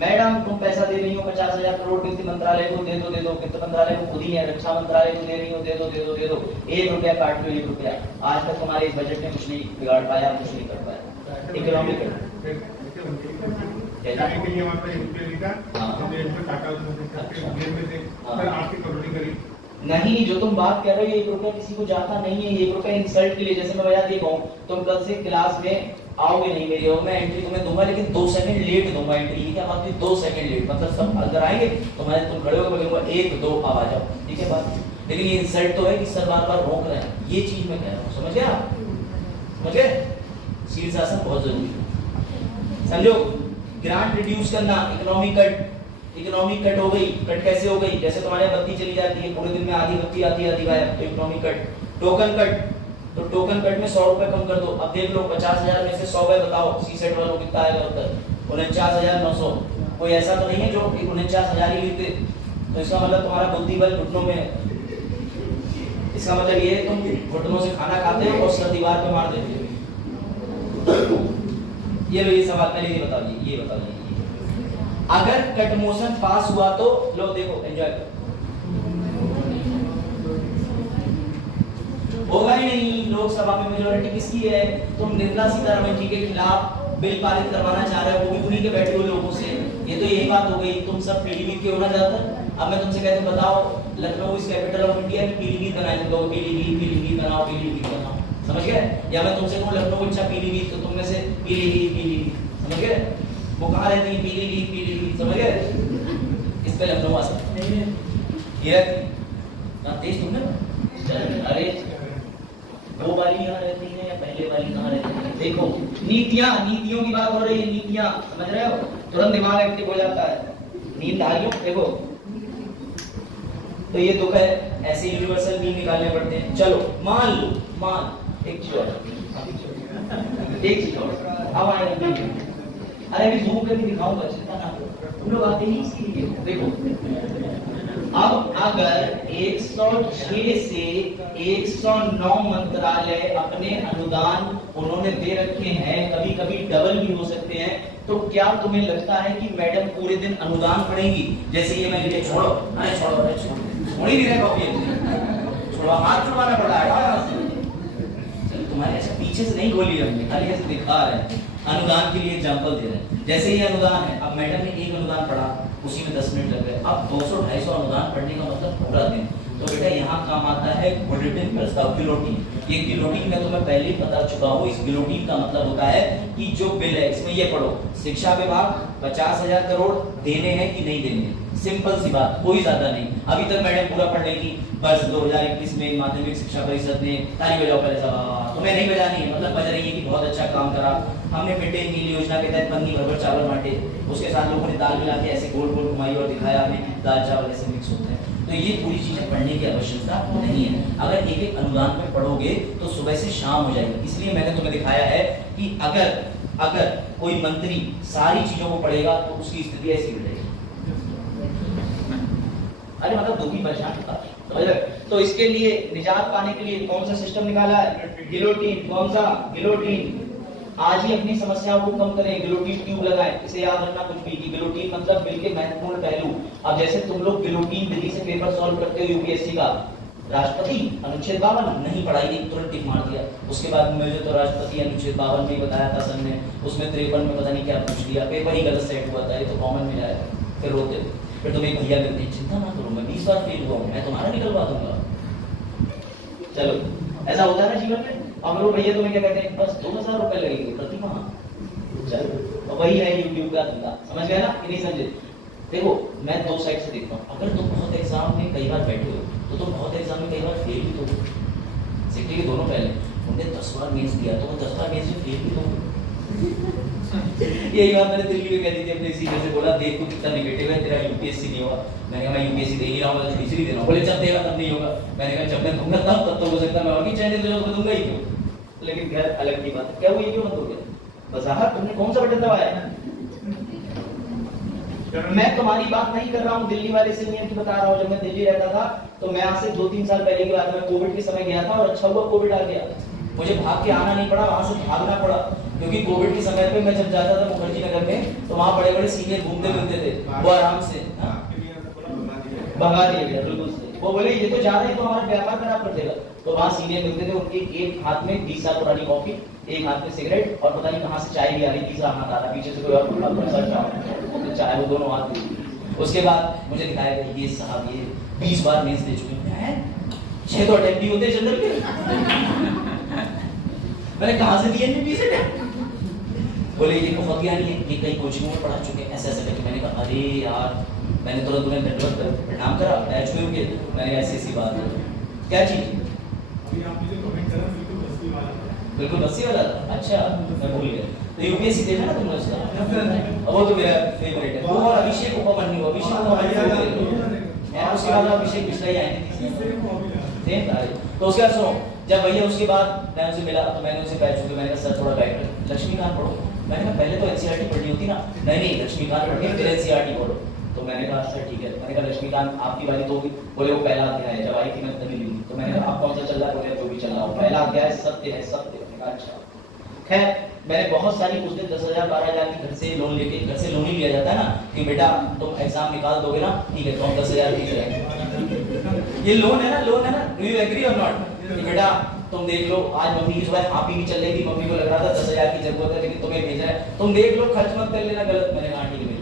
मैडम तुम पैसा दे रही हो 50,000 करोड़ वित्त मंत्रालय को, दे दो वित्त मंत्रालय को खुद ही है, रक्षा मंत्रालय को दे रही हो, दे दो 1 रुपया काट लो 1 रुपया। आज तक तुम्हारे इस बजट में कुछ नहीं बिगाड़ पाया, कुछ नहीं कर पाया। इकोनॉमिक नहीं, जो तुम बात कर रहे हो 1 रुपया किसी को जाता नहीं है। 1 रुपया इंसल्ट के लिए, जैसे मैं बता ये कहूँ तुम कल से क्लास में आओगे नहीं मेरी, और मैं एंट्री तुम्हें दूंगा लेकिन 2 सेकंड लेट दूंगा एंट्री। ये क्या बात हुई? 2 सेकंड लेट, मतलब सब अगर आएंगे तुम्हारे तुम खड़े होकर बोलूंगा 1 2 अब आ जाओ, ठीक है बात। लेकिन ये इंसल्ट तो है कि सर बार बार रोक रहे हैं, ये चीज मैं कह रहा हूँ, समझ गया? समझ गए? शीर्षासन बहुत जरूरी है, समझो। ग्रांट रिड्यूस करना, इकोनॉमी कट हो गई। कट कैसे हो गई? जैसे तुम्हारे बत्ती चली जाती है, पूरे दिन में आधी बत्ती आती है आधी गायब, तो इकोनॉमी कट। टोकन कट, तो टोकन कट में 100 रुपए कम कर दो। अब देख लो 50,000 में से 100 रुपए बताओ सी-सेट वालों को कितना आएगा उत्तर? 49,900। कोई ऐसा तो नहीं है जो 49,000 ही लेते, तो इसका मतलब तुम्हारा बुद्धि बल घुटनों में है। इसका मतलब ये है तुम घुटनों से खाना खाते हो और सर दीवार पे मार देते हो। ये लो ये सवाल पहले ये बता दीजिए, ये बता दीजिए अगर कट मोशन पास हुआ तो लो देखो एंजॉय करो। होगा ही नहीं, लोकसभा में मेजोरिटी किसकी है? तुम निर्मला सीतारमण जी के खिलाफ बिल पारित करवाना चाह रहे हो, वो भी उन्हीं के बैठे हुए लोगों से। ये तो यही बात हो गई, तुम सब पीलीभीत के होना ज्यादातर। अब मैं तुमसे कहता हूं बताओ Lucknow is capital of India की पीलीभीत बनाए, तुम लोग पीलीभीत बनाओ, पीलीभीत बनाओ, समझ गए? या मैं तुमसे कहूं लखनऊ अच्छा पीलीभीत, तो तुम में से पीलीभीत, समझ गए? वो कहां रहती है? पीलीभीत, समझ गए? इस पे लखनऊ आ सकता है। ये ना तेज तुमने, अरे वो वाली यहाँ रहती है या पहले वाली कहाँ रहती है? देखो नीतियों की बात हो रही है, नीतियां, समझ रहे हो? तुरंत दिमाग एक्टिव हो जाता है। नींदधारियों देखो, तो ये दुख है, ऐसे यूनिवर्सल मीन निकालने पड़ते हैं। चलो मान एक चीज और, अब आए। अरे अभी जूम करके दिखाऊंगा, चिंता ना करो, तुम लोग आते ही इसीलिए। देखो अब अगर 106 से 109 मंत्रालय अपने अनुदान उन्होंने दे रखे हैं, कभी कभी डबल भी हो सकते हैं, तो क्या तुम्हें लगता है कि मैडम पूरे दिन अनुदान पढ़ेंगी? जैसे ये मैं लिखे छोड़ो, अरे छोड़ो, छोड़ ही नहीं रहे कॉपी, छोड़ो, हाथ छुड़वाना पड़ रहा है। तुम्हारे ऐसे पीछे से नहीं खोली हमने, खाली ऐसे दिखा रहे हैं, अनुदान के लिए एग्जांपल दे रहे हैं। जैसे ये अनुदान है, अब मैडम ने एक अनुदान पढ़ा, उसी में 10 मिनट लग गए। अब 200-250 अनुदान पढ़ने का मतलब पूरा दिन। तो बेटा यहाँ काम आता है बुलेटिन प्रस्ताव, गिलोटिन। ये गिलोटिन मैं तुम्हें पहले ही बता चुका हूँ। इस गिलोटिन का मतलब होता है कि जो बिल है, इसमें ये पढ़ो, शिक्षा विभाग 50,000 करोड़ देने हैं कि नहीं देने, सिंपल सी बात, कोई ज्यादा नहीं। अभी तक मैडम पूरा पढ़ लेगी, बस 2021 में माध्यमिक शिक्षा परिषद ने ताली बजाओ पहले सब, तुम्हें नहीं बजानी है, मतलब बज रही है कि बहुत अच्छा काम करा हमने। मिड डे मील योजना के तहत पन्नी भर चावल बांटे, उसके साथ लोगों ने दाल मिला के ऐसे गोल गोल घुमाई और दिखाया हमें कि दाल चावल ऐसे मिक्स होते हैं। तो ये पूरी चीजें पढ़ने की आवश्यकता नहीं है। अगर एक एक अनुदान में पढ़ोगे तो सुबह से शाम हो जाएगी। इसलिए मैंने तुम्हें दिखाया है कि अगर कोई मंत्री सारी चीजों को पढ़ेगा तो उसकी स्थिति ऐसी हो जाएगी। अरे मतलब दुखी परेशान था। तो इसके लिए निजात पाने के लिए कौन सा सिस्टम निकाला है? गिलोटिन। कौन सा? गिलोटिन। आज ही अपनी समस्याओं को कम करें, गिलोटिन ट्यूब लगाएं। इसे याद रखना कुछ भी कि गिलोटिन मतलब बिल के महत्वपूर्ण पहलू। अब जैसे तुम लोग गिलोटिन विधि से पेपर सॉल्व करते हो यूपीएससी का, राष्ट्रपति अनुच्छेद 52 नहीं पढ़ाई थी, तुरंत टिक मार दिया। उसके बाद मुझे तो राष्ट्रपति अनुच्छेद 52 में बताया था सर ने, उसमें 53 में पता नहीं क्या पूछ लिया, पेपर ही गलत सेट हुआ था, ये तो कॉमन मिला है। फिर रोते, फिर तुम्हें भैया कहते हैं चिंता ना करो, मैं 20 बार फेल हुआ हूँ, मैं तुम्हारा निकलवा दूंगा। चलो ऐसा होता है ना जीवन में। अब लोग भैया तुम्हें क्या कहते हैं, बस 2000 रुपए लगेंगे प्रति माह। चलो वही है यूट्यूब का धंधा, समझ गए ना कि नहीं समझे? देखो मैं 2 साइड से देखता हूँ। अगर तुम बहुत एग्जाम में कई बार बैठे हो तो तुम बहुत एग्जाम में कई बार फेल भी तो हो। सिक्के के दोनों पहले, उन्होंने 10 बार मेंस दिया तो 10 बार मेंस में फेल भी तो हो। यही बात मैंने दिल्ली में कह दी थी अपने सीनियर से, बोला देख तू कितना नेगेटिव है, तेरा यूपीएससी नहीं हुआ। मैंने कहा मैं यूपीएससी दे ही रहा हूँ, तो तीसरी दे रहा हूँ। बोले जब देगा तब नहीं होगा। मैंने कहा जब मैं दूंगा तब तो हो सकता है मैं और भी चैलेंज तो दूंगा ही क्यों। लेकिन खैर अलग की बात है। क्या वो ये क्यों मत हो गया? वजाहत तुमने कौन सा बटन दबाया? मैं तुम्हारी बात नहीं कर रहा हूँ, दिल्ली वाले से नियम की बता रहा हूँ। जब मैं दिल्ली रहता था तो मैं आज से 2-3 साल पहले की बात, मैं कोविड के समय गया था और अच्छा हुआ कोविड आ गया, मुझे भाग के आना नहीं पड़ा, वहां से भागना पड़ा। क्योंकि कोविड के समय पे मैं जब जाता था मुखर्जी नगर में तो वहां बड़े बड़े सीनियर घूमते फिरते थे, वो आराम से भगा दिया गया। बिल्कुल सही, वो बोले ये तो जा रहे हैं तो हमारा व्यापार खराब कर देगा। तो वहां सीनियर मिलते थे, उनके एक हाथ में 20 साल पुरानी कॉफी, एक हाथ में सिगरेट और पता नहीं कहां से चाय भी आ रही, तीसरा हाथ आ रहा, पीछे से कोई और चाय, वो दोनों हाथ। उसके बाद मुझे दिखाया गया ये साहब ये 20 बार मेंस दे चुके हैं, 6 तो अटेम्प्ट भी होते जनरल के। मैंने कहां से दिए नहीं 20 अटेम्प्ट? बोले ये बहुत ज्ञानी है, ये कई कोचिंगों में पढ़ा चुके हैं, ऐसे ऐसे करके। मैंने कहा अरे यार, मैंने तुरंत उन्हें दंडवत कर प्रणाम करा, बैच हुए उनके। मैंने ऐसी ऐसी बात है, क्या चीज? अभी आप मुझे कमेंट करा बिल्कुल बस्ती वाला, बिल्कुल बस्ती वाला। अच्छा, मैं भूल गया। तो यूपीएससी देखा ना तुमने उसका? अब वो तो मेरा फेवरेट है, वो और अभिषेक उपमन्यु। अभिषेक उपमन्यु है, उसके बाद अभिषेक पिछला ही आए थे। तो उसके बाद सुनो, जब भैया उसके बाद मैं उनसे मिला तो मैंने उनसे बैठ चुके, मैंने कहा सर थोड़ा गाइड करो, लक्ष्मीकांत पढ़ो। मैंने कहा पहले तो एनसीईआरटी पढ़नी होती ना। नहीं लक्ष्मीकांत पढ़ के फिर एनसीईआरटी पढ़ो। तो मैंने कहा सर ठीक है। मैंने कहा लक्ष्मीकांत आपकी वाली तो होगी? बोले वो पहला अध्याय है, जब आई थी मैं तभी ली। तो मैंने कहा आप कौन सा चल रहा है? बोले जो भी चल रहा हो, पहला अध्याय सत्य है, सत्य। मैंने कहा अच्छा। खैर मैंने बहुत सारी, उस दिन 10,000-12,000 की घर से लोन लेके, घर से लोन ही लिया जाता है ना कि बेटा तुम एग्जाम निकाल दोगे ना, ठीक है तो हम 10,000 फीस रहेंगे। ये लोन है ना, लोन है ना, डू यू एग्री और नॉट? बेटा तुम देख लो, आज मम्मी की सुबह हापी भी चल रही थी, मम्मी को लग रहा था 10,000 की जरूरत है लेकिन तुम्हें भेजा है, तुम देख लो, खर्च मत कर लेना गलत। मैंने कहा ठीक है।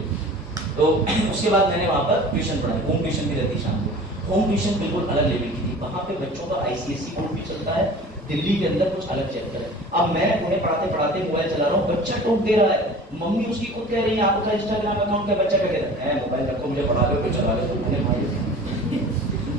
तो उसके बाद मैंने वहां पर ट्यूशन पढ़ा, होम ट्यूशन भी रहती शाम को। होम ट्यूशन बिल्कुल अलग लेवल की थी, वहां पे बच्चों का आईसीएसई बोर्ड भी चलता है, दिल्ली के अंदर कुछ अलग चैप्टर है। अब मैं उन्हें पढ़ाते पढ़ाते मोबाइल चला रहा हूँ, बच्चा टोक दे रहा है, मम्मी उसकी खुद कह रही है आपका इंस्टाग्राम अकाउंट का, बच्चा क्या कह रहा है मोबाइल रखो मुझे पढ़ा दो, चला दो।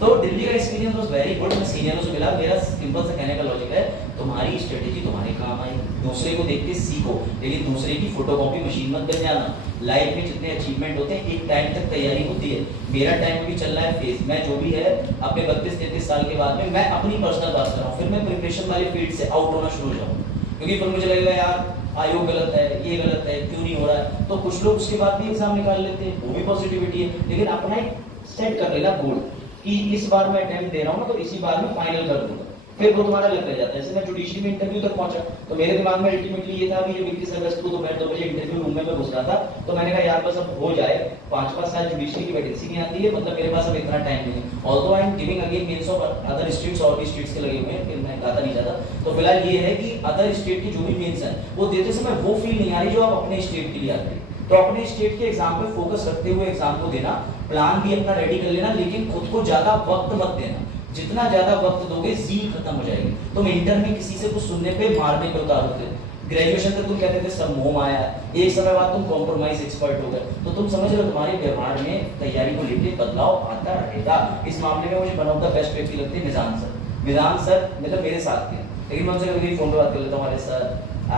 तो दिल्ली का एक्सपीरियंस वाज वेरी गुड। मैं सीनियरों से मिला, मेरा सिंपल सा कहने का लॉजिक है, तुम्हारी स्ट्रेटेजी तुम्हारे काम आई, दूसरे को देख के सीखो, लेकिन दूसरे की फोटोकॉपी मशीन मत बन जाना। लाइफ में जितने अचीवमेंट होते हैं एक टाइम तक तैयारी होती है। मेरा टाइम भी चल रहा है फेज, मैं जो भी है अपने 32-33 साल के बाद में मैं अपनी पर्सनल बात कर रहा हूँ, फिर मैं प्रिपरेशन वाली फील्ड से आउट होना शुरू हो जाऊँ, क्योंकि फिर मुझे लगेगा यार आयोग गलत है, ये गलत है, क्यों नहीं हो रहा है। तो कुछ लोग उसके बाद भी एग्जाम निकाल लेते हैं, वो भी पॉजिटिविटी है, लेकिन अपना एक सेट कर लेना गोल कि इस बार मैं अटेम्प्ट दे रहा हूँ ना तो इसी बार में फाइनल कर दूंगा, फिर वो तुम्हारा लग जाता है। जैसे मैं जुडिशरी में इंटरव्यू तक पहुंचा तो मेरे दिमाग में अल्टीमेटली ये था कि ये 21 अगस्त को दोपहर 2 बजे इंटरव्यू रूम में मैं घुस रहा था। तो मैंने कहा यार बस अब हो जाए, 5-5 साल जुडिशरी की वैकेंसी नहीं आती है, मतलब मेरे पास अब इतना टाइम नहीं है। Although I am giving again mains of other states, और भी स्टेट्स के लगे हुए हैं, फिर मैं गाता नहीं जाता। तो फिलहाल ये है कि अदर स्टेट की जो भी मेंस है वो देते समय वो फील नहीं आ रही जो आप अपने स्टेट के लिए आते हैं। तो अपने स्टेट के एग्जाम पे फोकस रखते हुए एग्जाम को देना, प्लान भी अपना रेडी कर लेना, लेकिन खुद को ज्यादा वक्त मत देना। जितना ज्यादा वक्त दोगे जील खत्म हो जाएगी। तुम इंटर में किसी से कुछ सुनने पे मारने पे उतार होते, ग्रेजुएशन तक तुम कहते थे सब मोह आया, एक समय बाद तुम कॉम्प्रोमाइज एक्सपर्ट हो गए। तो तुम समझ रहे हो तुम्हारे व्यवहार में तैयारी को लेकर बदलाव आता रहेगा। इस मामले में मुझे वन ऑफ द बेस्ट व्यक्ति लगते हैं निजाम सर। निजाम सर मतलब मेरे साथ थे, लेकिन मैं उनसे कभी फोन पे बात कर लेता हूँ, हमारे सर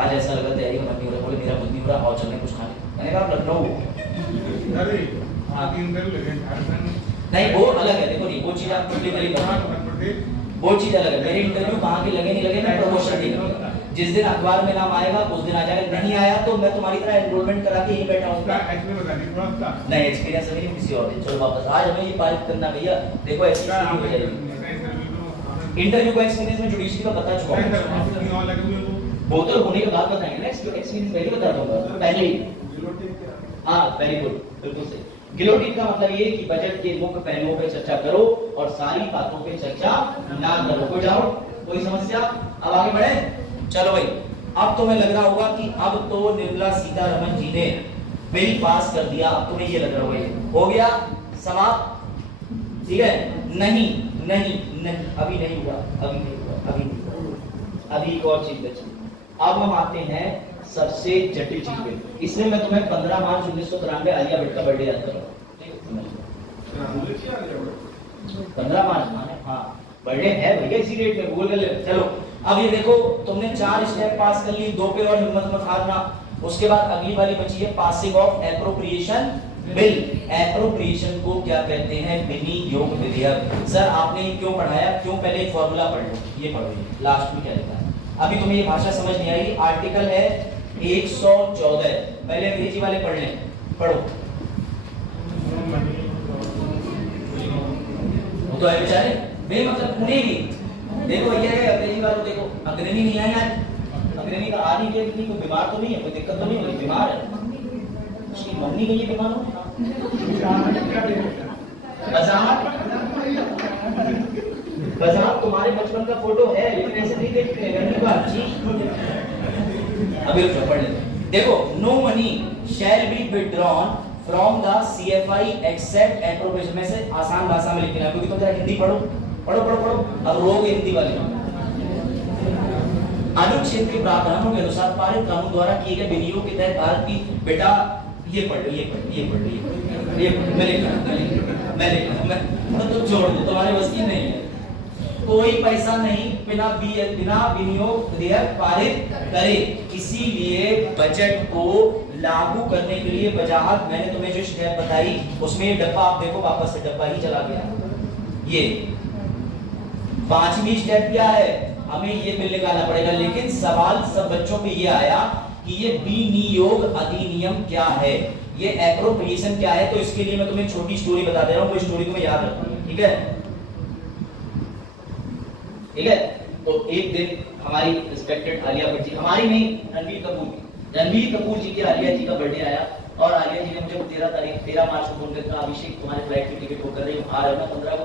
आज ऐसा लगा तैयारी का मन नहीं हो रहा, बोले मेरा मन नहीं हो रहा, आओ चलने कुछ खाने। मैंने कहा लखनऊ नहीं वो अलग है, देखो नहीं वो चीज आप वो चीज अलग है। मेरे इंटरव्यू कहाँ के लगे नहीं लगे मैं प्रमोशन नहीं करूंगा, जिस दिन अखबार में नाम आएगा उस दिन आ जाएगा, नहीं आया तो मैं तुम्हारी तरह एनरोलमेंट करा के यहीं बैठा हूँ। नहीं एक्सपीरियंस नहीं किसी और दिन। चलो वापस आज हमें ये पारित करना भैया, देखो ऐसी स्थिति हो जाएगी। इंटरव्यू का एक्सपीरियंस में जुडिशरी का बता चुका हूँ, वो तो होने के बाद बताएंगे ना, एक्सपीरियंस पहले बता दूंगा पहले ही। हाँ वेरी गुड, बिल्कुल सही। गिलोटिन का मतलब ये कि बजट के मुख्य पहलुओं पे चर्चा करो और सारी बातों पे चर्चा ना करो। कोई डाउट, कोई समस्या? अब आगे बढ़े, चलो भाई। अब तुम्हें लग रहा होगा कि अब तो निर्मला सीतारमण जी ने बिल पास कर दिया, अब तुम्हें ये लग रहा होगा हो गया समाप्त, ठीक है? नहीं नहीं नहीं, अभी नहीं हुआ, अभी नहीं हुआ, अभी नहीं हुआ, अभी एक और चीज बची। अब हम आते हैं सबसे जटिल चीज पे। इसमें मैं तुम्हें 15 मार्च 1993 आलिया भट्ट का बर्थडे याद करूँ। 15 मार्च माने हाँ बर्थडे है भैया, इसी डेट में गूगल कर ले। चलो अब ये देखो, तुमने 4 स्टेप पास कर ली, 2 पे और हिम्मत मत हारना। उसके बाद अगली वाली बची है passing of appropriation bill. Appropriation को क्या कहते हैं? विनियोग विधेयक। सर आपने ये क्यों पढ़ाया? क्यों? पहले एक फॉर्मूला पढ़ लो, ये पढ़ो, लास्ट में क्या लिखा है। अभी तुम्हें ये भाषा समझ नहीं आएगी। आर्टिकल है 114, पहले अंग्रेजी वाले पढ़ लें, पढ़ो। तो है बेचारे बेमतलब पुणे की। देखो ये है अंग्रेजी वालों, देखो अग्रणी नहीं है यार, अग्रणी का आ नहीं गया, कोई बीमार तो नहीं है, कोई दिक्कत तो नहीं है, बीमार है उसकी मम्मी कहीं बीमार हो। वजाहत तुम्हारे बचपन का फोटो है लेकिन ऐसे नहीं देखते अभी रुको पढ़ लेते। देखो no money shall be withdrawn from the CFI except appropriation में से आसान भाषा में लिखना है क्योंकि तुम जरा हिंदी पढ़ो पढ़ो पढ़ो पढ़ो अब रोग हिंदी वाले। अनुच्छेद के प्रावधानों के अनुसार पारित कानून द्वारा किए गए विनियोग के तहत भारत की बेटा ये पढ़ लो ये पढ़ लो ये पढ़ लो ये मैं लिख रहा हूं तो छोड़ दो तुम्हारे बस की नहीं है। कोई पैसा नहीं बिना विनियोग विधेयक पारित करे, इसीलिए बजट को लागू करने के लिए वजाहत मैंने तुम्हें जो स्टेप बताई उसमें डब्बा आप देखो वापस से डब्बा ही चला गया। ये पांचवी स्टेप क्या है, हमें ये बिल निकालना पड़ेगा, लेकिन सवाल सब बच्चों पे ये आया कि ये विनियोग अधिनियम क्या है, ये एप्रोप्रिएशन क्या है। तो इसके लिए मैं तुम्हें छोटी स्टोरी बता दे रहा हूं, वो स्टोरी तुम्हें याद रखना, ठीक है ठीक है। तो एक दिन हमारी रिस्पेक्टेड आलिया भट्ट जी, हमारी नहीं रणबीर कपूर जी की आलिया जी का बर्थडे आया और आलिया जी ने मुझे 13 मार्च को फोन करके अभिषेक तुम्हारे फ्लाइट की टिकट बुक कर रही हूँ, आ रहे हो ना 15 को।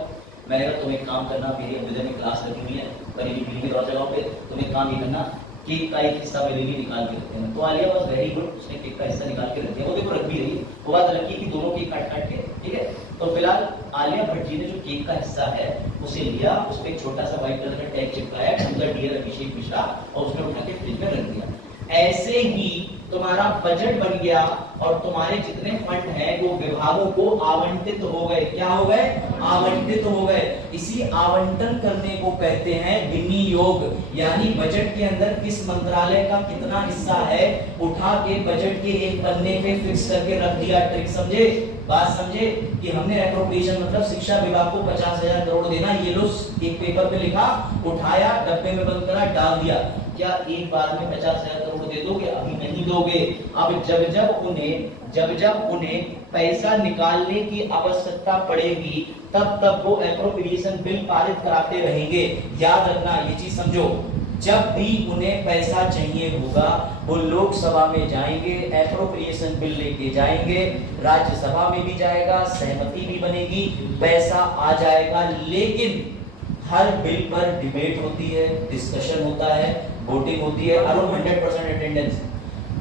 मैंने कहा तुम एक काम करना, मेरी अम्बेडकर में क्लास लगी हुई है बरेली की और जगह पे, तुम एक काम ये करना केक का एक हिस्सा मेरे लिए निकाल के रखते हैं। तो आलिया बस वेरी गुड, उसने केक का हिस्सा निकाल के रख दिया, वो देखो रख भी रही है, वो बात अलग की कि दोनों केक काट काट के, ठीक है। तो फिलहाल आलिया भट्ट जी ने जो केक का हिस्सा है उसे लिया, उस पर एक छोटा सा व्हाइट कलर का टैग चिपकाया, अंदर डियर अभिषेक मिश्रा, और उसने उठा के फ्रिज में रख दिया। ऐसे ही तुम्हारा बजट बन गया और तुम्हारे जितने फंड हैं वो विभागों को आवंटित हो गए। क्या हो गए? आवंटित हो गए। इसी आवंटन करने को कहते हैं विनियोग, यानी बजट के अंदर किस मंत्रालय का कितना हिस्सा है उठा के बजट के एक पन्ने पे फिक्स करके रख दिया। ट्रिक समझे, बात समझे कि हमने एप्रोप्रिएशन मतलब शिक्षा विभाग को 50,000 करोड़ देना, ये लो एक पेपर पे लिखा, उठाया, डब्बे में बंद करा, डाल दिया। क्या एक बार में 50,000 करोड़ दे दोगे? अभी नहीं दोगे। अब जब जब उन्हें पैसा निकालने की आवश्यकता पड़ेगी तब तब वो एप्रोप्रिएशन बिल पारित कराते रहेंगे। याद रखना ये चीज समझो, जब भी उन्हें पैसा चाहिए होगा वो लोकसभा में जाएंगे, एप्रोप्रिएशन बिल लेके जाएंगे, राज्यसभा में भी जाएगा, सहमति भी बनेगी, पैसा आ जाएगा। लेकिन हर बिल पर डिबेट होती है, डिस्कशन होता है, वोटिंग होती है। Around 100% attendance.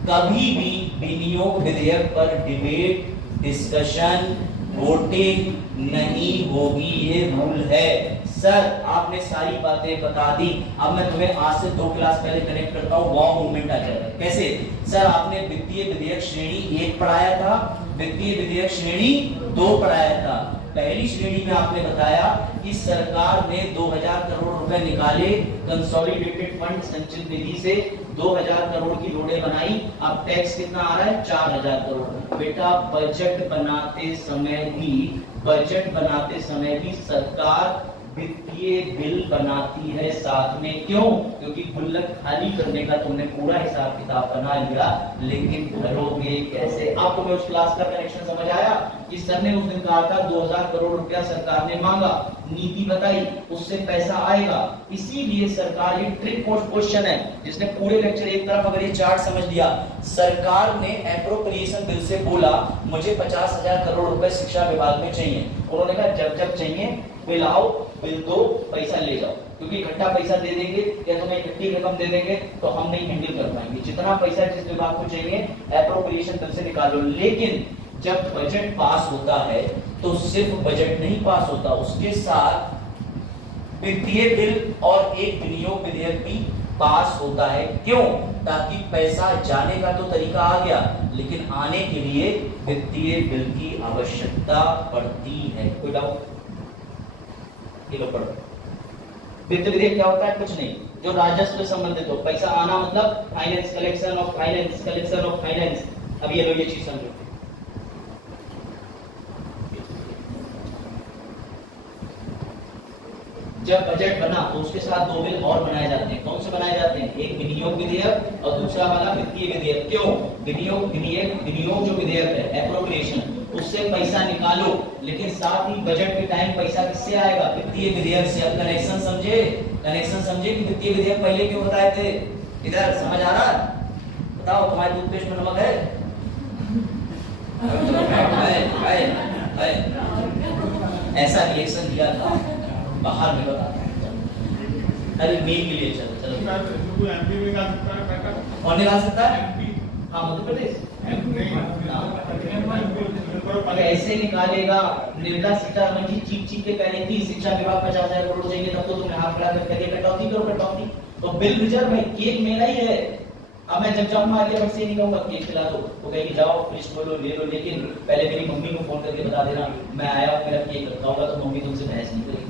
कभी भी विनियोग विधेयक पर डिबेट, डिस्कशन, वोटिंग नहीं होगी, ये रूल है। सर आपने सारी बातें बता दी, अब मैं तुम्हें आज से 2 क्लास पहले कनेक्ट करता हूँ, वॉर मूवमेंट आ जाएगा। कैसे? सर आपने वित्तीय विधेयक श्रेणी 1 पढ़ाया था, वित्तीय विधेयक श्रेणी 2 पढ़ाया था। पहली श्रेणी में आपने बताया कि सरकार ने 2000 करोड़ रुपए निकाले कंसोलिडेटेड फंड संचित निधि से, 2000 करोड़ की रोडें बनाई। अब टैक्स कितना आ रहा है? 4000 करोड़। बेटा बजट बनाते समय भी सरकार वित्तीय बिल बनाती है साथ में। क्यों? क्योंकि गुल्लक खाली करने का तुमने पूरा हिसाब किताब बना लिया, लेकिन भरोगे कैसे? अब तुम्हें उस क्लास का कनेक्शन समझ आया कि सर ने उस दिन कहा था 2000 करोड़ रुपया सरकार ने मांगा, नीति बताई, उससे पैसा आएगा। इसीलिए सरकार, ये ट्रिक क्वेश्चन है जिसने पूरे लेक्चर एक तरफ अगर ये चार्ट समझ लिया, सरकार ने एप्रोप्रिएशन बिल से बोला मुझे 50,000 करोड़ रुपए शिक्षा विभाग में चाहिए। उन्होंने कहा जब जब चाहिए बिल आओ, बिल दो, पैसा ले जाओ, क्योंकि इकट्ठा पैसा दे देंगे या तुम्हें इकट्ठी रकम दे देंगे तो हम नहीं हैंडल कर पाएंगे। जितना पैसा जिस विभाग को चाहिए एप्रोप्रिएशन बिल से निकालो। लेकिन जब बजट पास होता है तो सिर्फ बजट नहीं पास होता, उसके साथ वित्तीय बिल और एक विनियोग विधेयक भी पास होता है। क्यों? ताकि पैसा जाने का तो तरीका आ गया, लेकिन आने के लिए वित्तीय बिल की आवश्यकता पड़ती है। कोई डाउट? वित्त विधेयक क्या होता है? कुछ नहीं, जो राजस्व से संबंधित हो। पैसा आना मतलब फाइनेंस, कलेक्शन ऑफ फाइनेंस। अब ये लो ये चीज समझो। जब बजट बना तो उसके साथ 2 बिल और बनाए जाते हैं। कौन से बनाए जाते हैं? एक विनियोग विधेयक और दूसरा वाला वित्तीय विधेयक। क्यों? विनियोग जो विधेयक है एप्रोप्रिएशन, उससे पैसा निकालो, लेकिन साथ ही बजट के टाइम पैसा किससे आएगा? वित्तीय विधेयक से। अब कनेक्शन समझे कि वित्तीय विधेयक पहले क्यों बताए थे? इधर समझ आ रहा? बताओ, तुम्हारे टूथपेस्ट में नमक है? ऐसा रिएक्शन दिया था बाहर में, बता अरे मेल के लिए। चलो कोई एमपी में निकाल सकता है, कौन निकाल सकता है? एमपी, हाँ, मध्य प्रदेश नहीं, ऐसे निकालेगा। निर्मला सीतारमण जी चीख के कह रही थी शिक्षा विभाग 50,000 करोड़ चाहिए, तब तो तुमने हाथ खड़ा करके दिया कटौती करो कटौती। तो बिल रिजर्व है, केक मेरा ही है। अब मैं जब जाऊंगा आगे बट से नहीं कहूंगा केक खिला दो, वो कहेगी जाओ फ्रिज खोलो ले लो, लेकिन पहले मेरी मम्मी को फोन करके बता देना मैं आया हूँ, मेरा केक रखा होगा, तो मम्मी तुमसे बहस नहीं करेगी।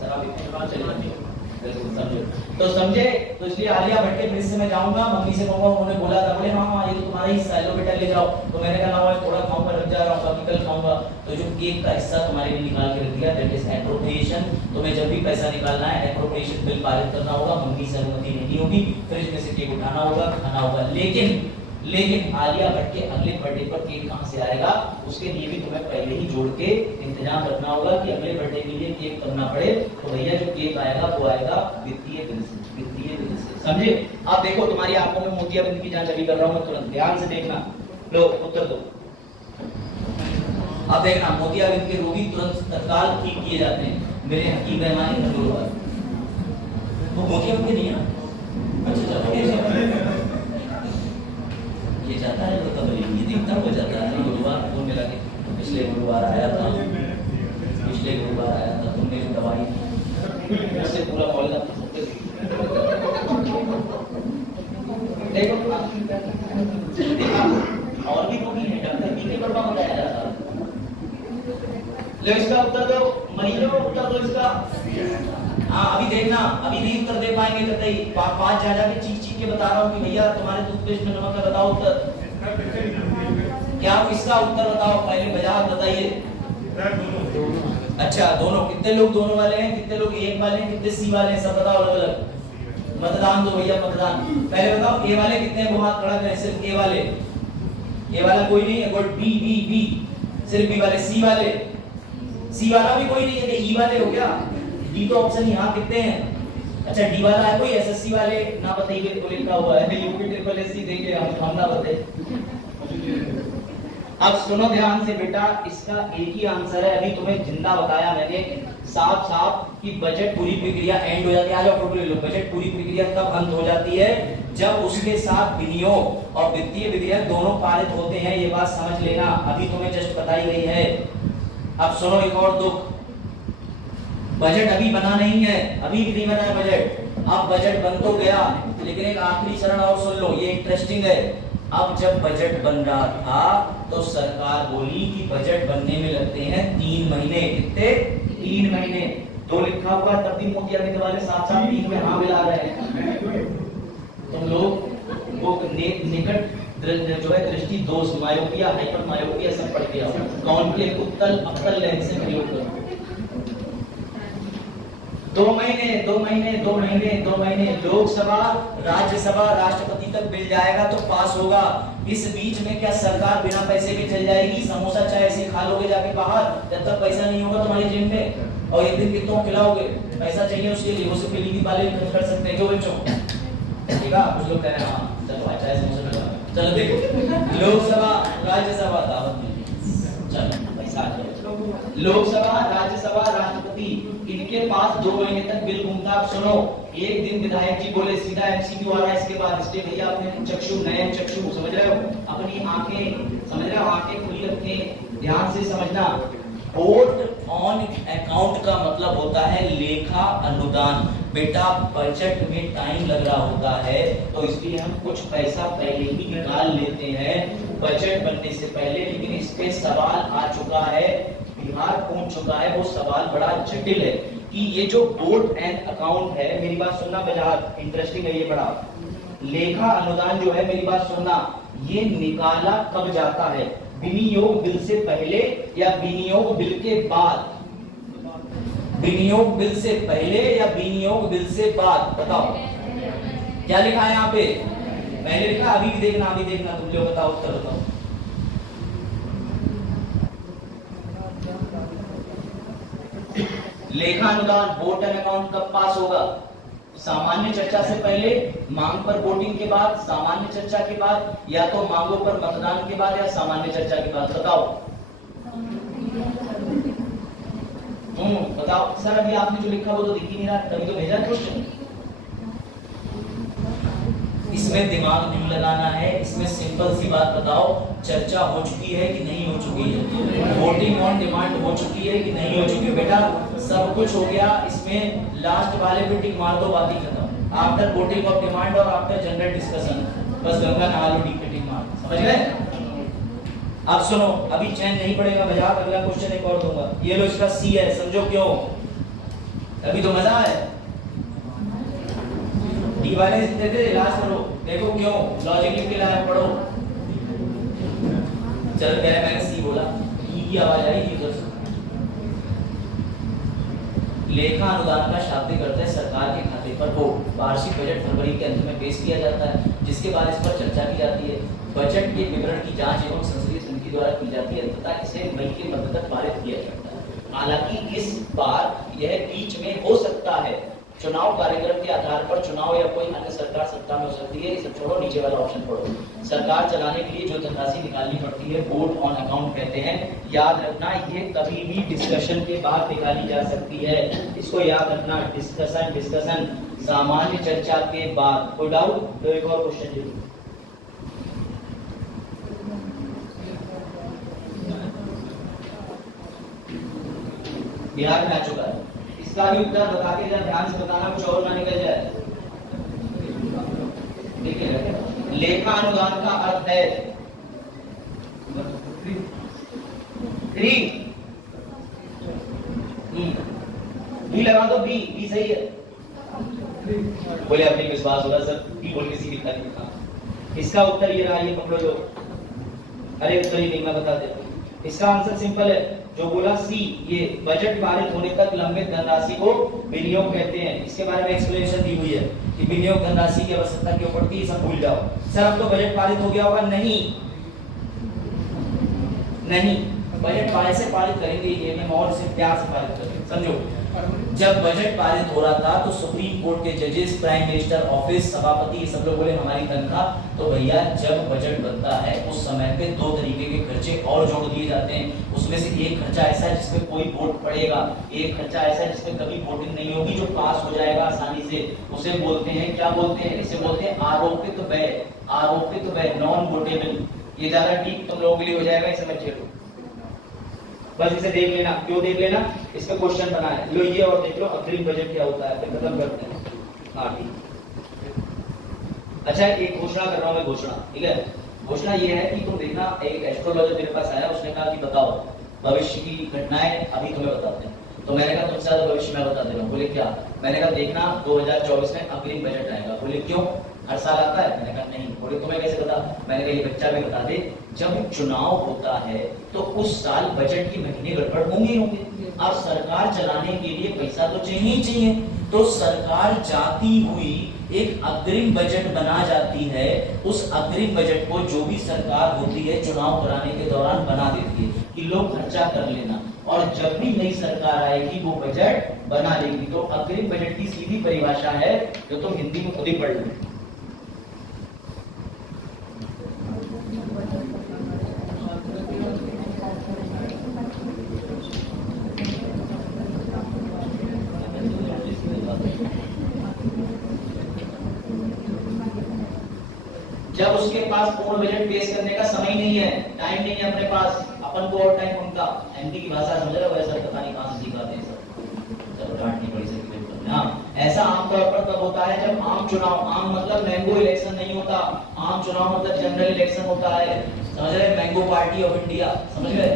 सर आप इतने बात चले समझो तो समझे। तो इसलिए आलिया भट्ट के फ्रिज से मैं जाऊंगा, मम्मी से कहूंगा उन्होंने बोला था, बोले हाँ ये तो तुम्हारा हिस्सा है, लो बेटा ले जाओ। तो मैंने कहा ना थोड़ा खाऊंगा, रख जा रहा हूँ, बाकी कल खाऊंगा। तो जो केक का हिस्सा तुम्हारे लिए निकाल के रख दिया, दैट इज एप्रोप्रिएशन। तुम्हें जब भी पैसा निकालना है एप्रोप्रिएशन बिल पारित करना होगा, मम्मी से अनुमति नहीं होगी, फ्रिज में से केक उठाना होगा, खाना होगा। लेकिन आलिया भट्ट के अगले बर्थडे पर केक कहां से आएगा? उसके लिए भी तुम्हें पहले ही जोड़ के इंतजाम रखना होगा कि अगले बर्थडे के लिए केक करना पड़े। तो भैया जो केक आएगा वो आएगा वित्तीय बिल से, वित्तीय बिल से। समझे? आप देखो तुम्हारी आंखों में मोतियाबिंद की जांच अभी कर रहा हूं मैं, तुरंत ध्यान से देखना। लो उत्तर दो। अब देखना, मोतियाबिंद के रोगी तुरंत तत्काल ठीक किए जाते हैं। मेरे हकीम रहमानी मंजूर वो मोतियाबिंद के नहीं है। अच्छा ये जाता है तो तब ये दिखता हो जाता है। गुरुवार फोन मिला के पिछले गुरुवार आया था, तुमने जो दवाई उससे पूरा मोहल्ला देखो। और भी रोगी है, डॉक्टर पी के बड़ा बताया जाता है। लो इसका उत्तर दो, मरीजों को उत्तर दो इसका। हाँ अभी देखना, अभी नहीं उत्तर दे पाएंगे कतई। पांच जा के चीख के बता रहा हूँ कि भैया तुम्हारे टूथपेस्ट में नमक है, बताओ उत्तर क्या? किसका उत्तर बताओ पहले, वजह बताइए। अच्छा दोनों, कितने लोग दोनों वाले हैं, कितने लोग एक वाले हैं, कितने सी वाले हैं, सब बताओ अलग अलग। मतदान दो भैया, मतदान पहले बताओ। ए वाले कितने हैं, वो हाथ खड़ा करें। सिर्फ ए वाले, ए वाला कोई नहीं है। गुड, बी बी बी, सिर्फ बी वाले। सी वाले, सी वाला भी कोई नहीं है। ई वाले हो गया, डी तो ऑप्शन यहाँ कितने हैं? अच्छा डी वाला है कोई? एसएससी वाले ना बताइए, तो लिखा हुआ है यूपी ट्रिपल एससी देंगे हम ना बताइए। अब सुनो ध्यान से बेटा, इसका एक ही आंसर है। अभी तुम्हें जिंदा बताया मैंने साफ साफ कि बजट पूरी प्रक्रिया एंड हो जाती है। आ जाओ फोटो ले लो। बजट पूरी प्रक्रिया कब अंत हो जाती है? जब उसके साथ विनियोग और वित्तीय विधेयक दोनों पारित होते हैं। ये बात समझ लेना, अभी तुम्हें जस्ट बताई गई है। अब सुनो एक और दुख, बजट अभी बना नहीं है, अभी भी नहीं बना है बजट। अब बजट बन तो गया, लेकिन एक आखिरी चरण और सुन लो, ये इंटरेस्टिंग है। अब जब बजट बन रहा था तो सरकार बोली कि बजट बनने में लगते हैं 3 महीने। कितने? 3 महीने। 2 लिखा हुआ तब भी मोतियाबिंद वाले साथ 3 में हाँ मिला रहे हैं। तुम लोग वो निकट जो है दृष्टि दोष, मायोपिया, हाइपर मायोपिया सब पढ़ गया। कॉन्फ्लिक्ट उत्तल अवतल लेंस से प्रयोग करो। 2 महीने लोकसभा, राज्यसभा, राष्ट्रपति तक बिल जाएगा तो पास होगा। इस बीच में क्या सरकार बिना पैसे के चल जाएगी? समोसा चाय ऐसे खा लोगे जाके बाहर, जब तक पैसा नहीं होगा तुम्हारी जेब में। और एक दिन कितनों खिलाओगे? पैसा चाहिए उसके लिए, उससे पीली की पाले खर्च कर सकते हैं क्यों बच्चों? ठीक है, कुछ लोग कह रहे हैं हाँ चलो चाय समोसा खिलाओ। चलो देखो, लोकसभा राज्यसभा दावत में, चलो पैसा आ जाए। लोकसभा, राज्यसभा, राष्ट्रपति, इनके पास 2 महीने तक बिल घूमता। सुनो, एक दिन विधायक जी बोले सीधा एमसीक्यू आ रहा है इसके बाद, इसलिए भैया अपने चक्षु, नयन चक्षु समझ रहे हो, अपनी आंखें समझ रहे हो, आंखें खुली रखें, ध्यान से समझना। बोर्ड ऑन अकाउंट का मतलब होता है लेखा अनुदान। बेटा बजट में टाइम लग रहा होता है, तो इसलिए हम कुछ पैसा पहले ही निकाल लेते हैं बजट बनने से पहले। लेकिन इस पे सवाल आ चुका है, बिहार पूछ चुका है, वो सवाल बड़ा जटिल है कि ये जो बोर्ड एंड अकाउंट है, मेरी बात सुनना बेहद इंटरेस्टिंग है ये बड़ा। लेखा अनुदान जो है, मेरी बात सुनना, ये निकाला कब जाता है? विनियोग बिल से पहले या विनियोग बिल के बाद? विनियोग बिल से पहले या विनियोग बिल से बाद? बताओ क्या लिखा है यहाँ पे? पहले लिखा, अभी भी देखना, अभी देखना, तुम लोग बताओ, उत्तर बताओ। लेखा अनुदान वोट एंड अकाउंट कब पास होगा? सामान्य चर्चा से पहले, मांग पर वोटिंग के बाद, सामान्य चर्चा के बाद, या तो मांगों पर मतदान के बाद, या सामान्य चर्चा के बाद? बताओ। बताओ सर, अभी आपने जो लिखा वो तो दिख ही नहीं रहा, तभी तो भेजा क्वेश्चन। इसमें दिमाग नहीं लगाना है, इसमें सिंपल सी बात बताओ, चर्चा हो चुकी है कि नहीं हो चुकी है? वोटिंग ऑन डिमांड हो चुकी है कि नहीं हो चुकी है? बेटा सब कुछ हो गया, इसमें लास्ट वाले पे टिक मार दो, बात ही खत्म। आफ्टर वोटिंग ऑफ डिमांड और आफ्टर जनरल डिस्कशन, बस गंगा नहा लो, टिक पे टिक मार, समझ गए? अब सुनो, अभी चैन नहीं पड़ेगा बजा, अगला क्वेश्चन एक और दूंगा। ये लो, इसका सी है, समझो क्यों? अभी तो मजा है, डी वाले जीते थे, इलाज करो, देखो क्यों, लॉजिक लिख के लाया, पढ़ो। चल कह रहे, मैंने सी बोला, ई की आवाज आई थी उधर से। लेखा अनुदान का शाब्दिक अर्थ है सरकार के खाते पर वोट। वार्षिक बजट फरवरी के अंत में पेश किया जाता है, जिसके बाद इस पर चर्चा की जाती है। बजट के विवरण की जांच एवं संसदीय समिति द्वारा की जाती है तथा इसे मई के मध्य तक पारित किया जाता है। हालांकि इस बार यह बीच में हो सकता है, चुनाव कार्यक्रम के आधार पर चुनाव या कोई अन्य सरकार सत्ता में हो सकती है। इसे छोड़ो, नीचे वाला ऑप्शन पढ़ो। सरकार चलाने के लिए जो धनराशि निकालनी पड़ती है, वोट ऑन अकाउंट कहते हैं। याद रखना, ये कभी भी डिस्कशन के बाद निकाली जा सकती है, इसको याद रखना। डिस्कशन सामान्य चर्चा के बाद। कोई डाउट? तो एक और क्वेश्चन दे। बिहार में आ चुका है, इसका भी उत्तर बता के जरा ध्यान से बताना, कुछ और ना निकल जाए। देखिए, लेखा अनुदान का अर्थ है बी लगा दो, बी सही है। बोले अपनी विश्वास होगा सर, बी बोल के सी लिखा नहीं था। इसका उत्तर ये रहा, ये पकड़ो लो। अरे उत्तर ही नहीं, मैं बता देता हूं। इसका आंसर सिंपल है, जो बोला सी, ये बजट पारित होने तक लंबित धनराशि को विनियोग कहते हैं। इसके बारे में एक्सप्लेनेशन दी हुई है कि विनियोग धनराशि की आवश्यकता क्यों पड़ती है, सब भूल जाओ। सर अब तो बजट पारित हो गया होगा, नहीं, बजट कैसे पारित करेंगे, ये मैं और इसे प्यार से पारित करेंगे, समझो। जब बजट पारित हो रहा था तो सुप्रीम कोर्ट के जजेस, प्राइम मिनिस्टर ऑफिस, सभापति, ये सब लोग बोले हमारी तनख्वाह। तो भैया जब बजट बनता है उस समय पे दो तरीके के खर्चे और जोड़ दिए जाते हैं। उसमें से एक खर्चा ऐसा है जिसमें कोई वोट पड़ेगा, एक खर्चा ऐसा है जिसमें कभी वोटिंग नहीं होगी, जो पास हो जाएगा आसानी से। उसे बोलते हैं, क्या बोलते हैं? इसे बोलते हैं आरोपित व्यय। आरोपित व्यय, नॉन वोटेबल। ये ज्यादा ठीक तुम लोगों के लिए हो जाएगा, इसे मत झेलो, बस इसे देख लेना। क्यों देख लेना? इसका क्वेश्चन बना है, लो ये और देख लो अग्रिम बजट क्या होता है, फिर खत्म करते हैं। हाँ ठीक। अच्छा, एक घोषणा कर रहा हूं मैं, घोषणा, ठीक है? घोषणा ये है कि तुम देखना, एक एस्ट्रोलॉजर मेरे पास आया, उसने कहा कि बताओ भविष्य की घटनाएं अभी तुम्हें बताते हैं। तो मैंने कहा तुमसे ज्यादा भविष्य में बता दे रहा हूँ। बोले क्या? मैंने कहा देखना 2024 में अग्रिम बजट आएगा। बोले क्यों, हर साल आता है? मैंने कहा नहीं। बोले तुम्हें कैसे पता? मैंने कहा ये बच्चा भी बता दे, जब चुनाव होता है तो उस साल बजट के महीने गड़बड़ होंगे होंगे। अब सरकार चलाने के लिए पैसा तो चाहिए ही चाहिए, तो सरकार जाती हुई एक अग्रिम बजट बना जाती है। उस अग्रिम बजट को जो भी सरकार होती है चुनाव कराने के दौरान बना देती है कि लोग खर्चा कर लेना, और जब भी नई सरकार आएगी वो बजट बना लेगी। तो अग्रिम बजट की सीधी परिभाषा है, जो तुम हिंदी में खुद ही पढ़ लो। जब उसके पास पूर्ण बजट पेश करने का समय नहीं है, टाइम नहीं है अपने पास, अपन को और टाइम उनका। एमपी की भाषा समझ रहे हो? वैसा पता नहीं कहां से सिखाते हैं सब, चलो डांट नहीं पड़ी सकती। हाँ, ऐसा आमतौर पर तब होता है जब आम चुनाव, आम मतलब मैंगो इलेक्शन नहीं होता, आम चुनाव मतलब जनरल इलेक्शन होता है, समझ रहे? मैंगो पार्टी ऑफ इंडिया, समझ रहे?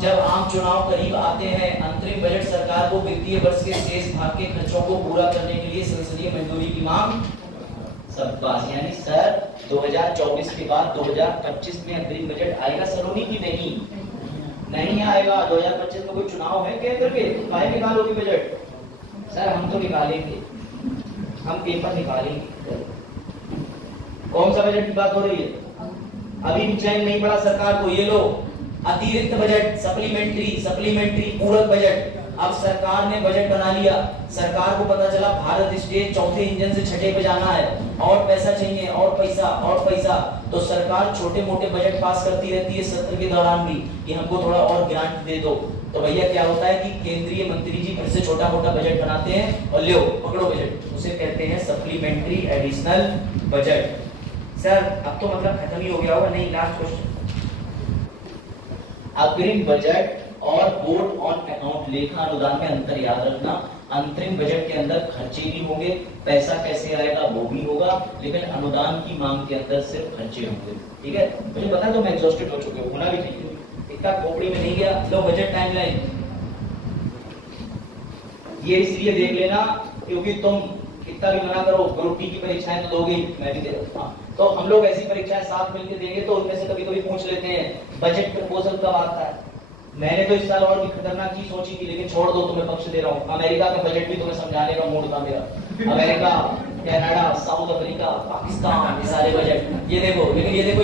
जब आम चुनाव करीब आते हैं, अंतरिम बजट सरकार को वित्तीय वर्ष के शेष भाग के खर्चों को पूरा करने के लिए संसदीय मंजूरी की मांग। सब पास, यानी सर 2024 के बाद 2025 में अग्रिम बजट आएगा सलोनी की? नहीं आएगा। 2025 में कोई चुनाव है केंद्र के, काहे निकालोगे बजट? सर हम तो निकालेंगे, हम पेपर निकालेंगे। कौन सा बजट की बात हो रही है? अभी भी चैन नहीं पड़ा सरकार को। ये लो अतिरिक्त बजट, सप्लीमेंट्री, पूरक बजट। अब सरकार ने बजट बना लिया, सरकार को पता चला भारत स्टेज चौथे इंजन से छठे पे जाना है, और पैसा चाहिए, और पैसा, तो सरकार छोटे मोटे बजट पास करती रहती है सत्र के दौरान भी कि हमको थोड़ा और ग्रांट दे दो। तो भैया क्या होता है कि केंद्रीय मंत्री जी फिर से छोटा मोटा बजट बनाते हैं और लो पकड़ो बजट, उसे कहते हैं सप्लीमेंट्री एडिशनल बजट। सर अब तो मतलब खत्म ही हो गया होगा, नहीं लास्ट क्वेश्चन। अग्रिम बजट और बोर्ड ऑन अकाउंट लेखा अनुदान में अंतर याद रखना। अंतरिम बजट के अंदर खर्चे भी होंगे, पैसा कैसे आएगा वो भी होगा, लेकिन अनुदान की मांग के अंदर सिर्फ खर्चे होंगे। ठीक है, मुझे पता तो मैं एग्जॉस्टेड हो चुके, होना भी चाहिए, इतना खोपड़ी में नहीं गया। लो बजट टाइमलाइन, ये इसलिए देख लेना क्योंकि तुम कितना भी मना करो, ग्रुप डी की परीक्षाएं तो दोगे, मैं भी दे रहा हूं, तो हम लोग ऐसी परीक्षाएं साथ मिलकर देंगे, तो उनमें से कभी कभी पूछ लेते हैं बजट प्रपोजल कब आता है। मैंने तो इस साल और भी खतरनाक चीज सोची थी, लेकिन छोड़ दो, तुम्हें पक्ष दे रहा हूँ। अमेरिका का बजट भी तुम्हें समझाने का मूड था मेरा। America, Canada, south Africa, Pakistan, ये सारे बजट ये देखो, लेकिन ये देखो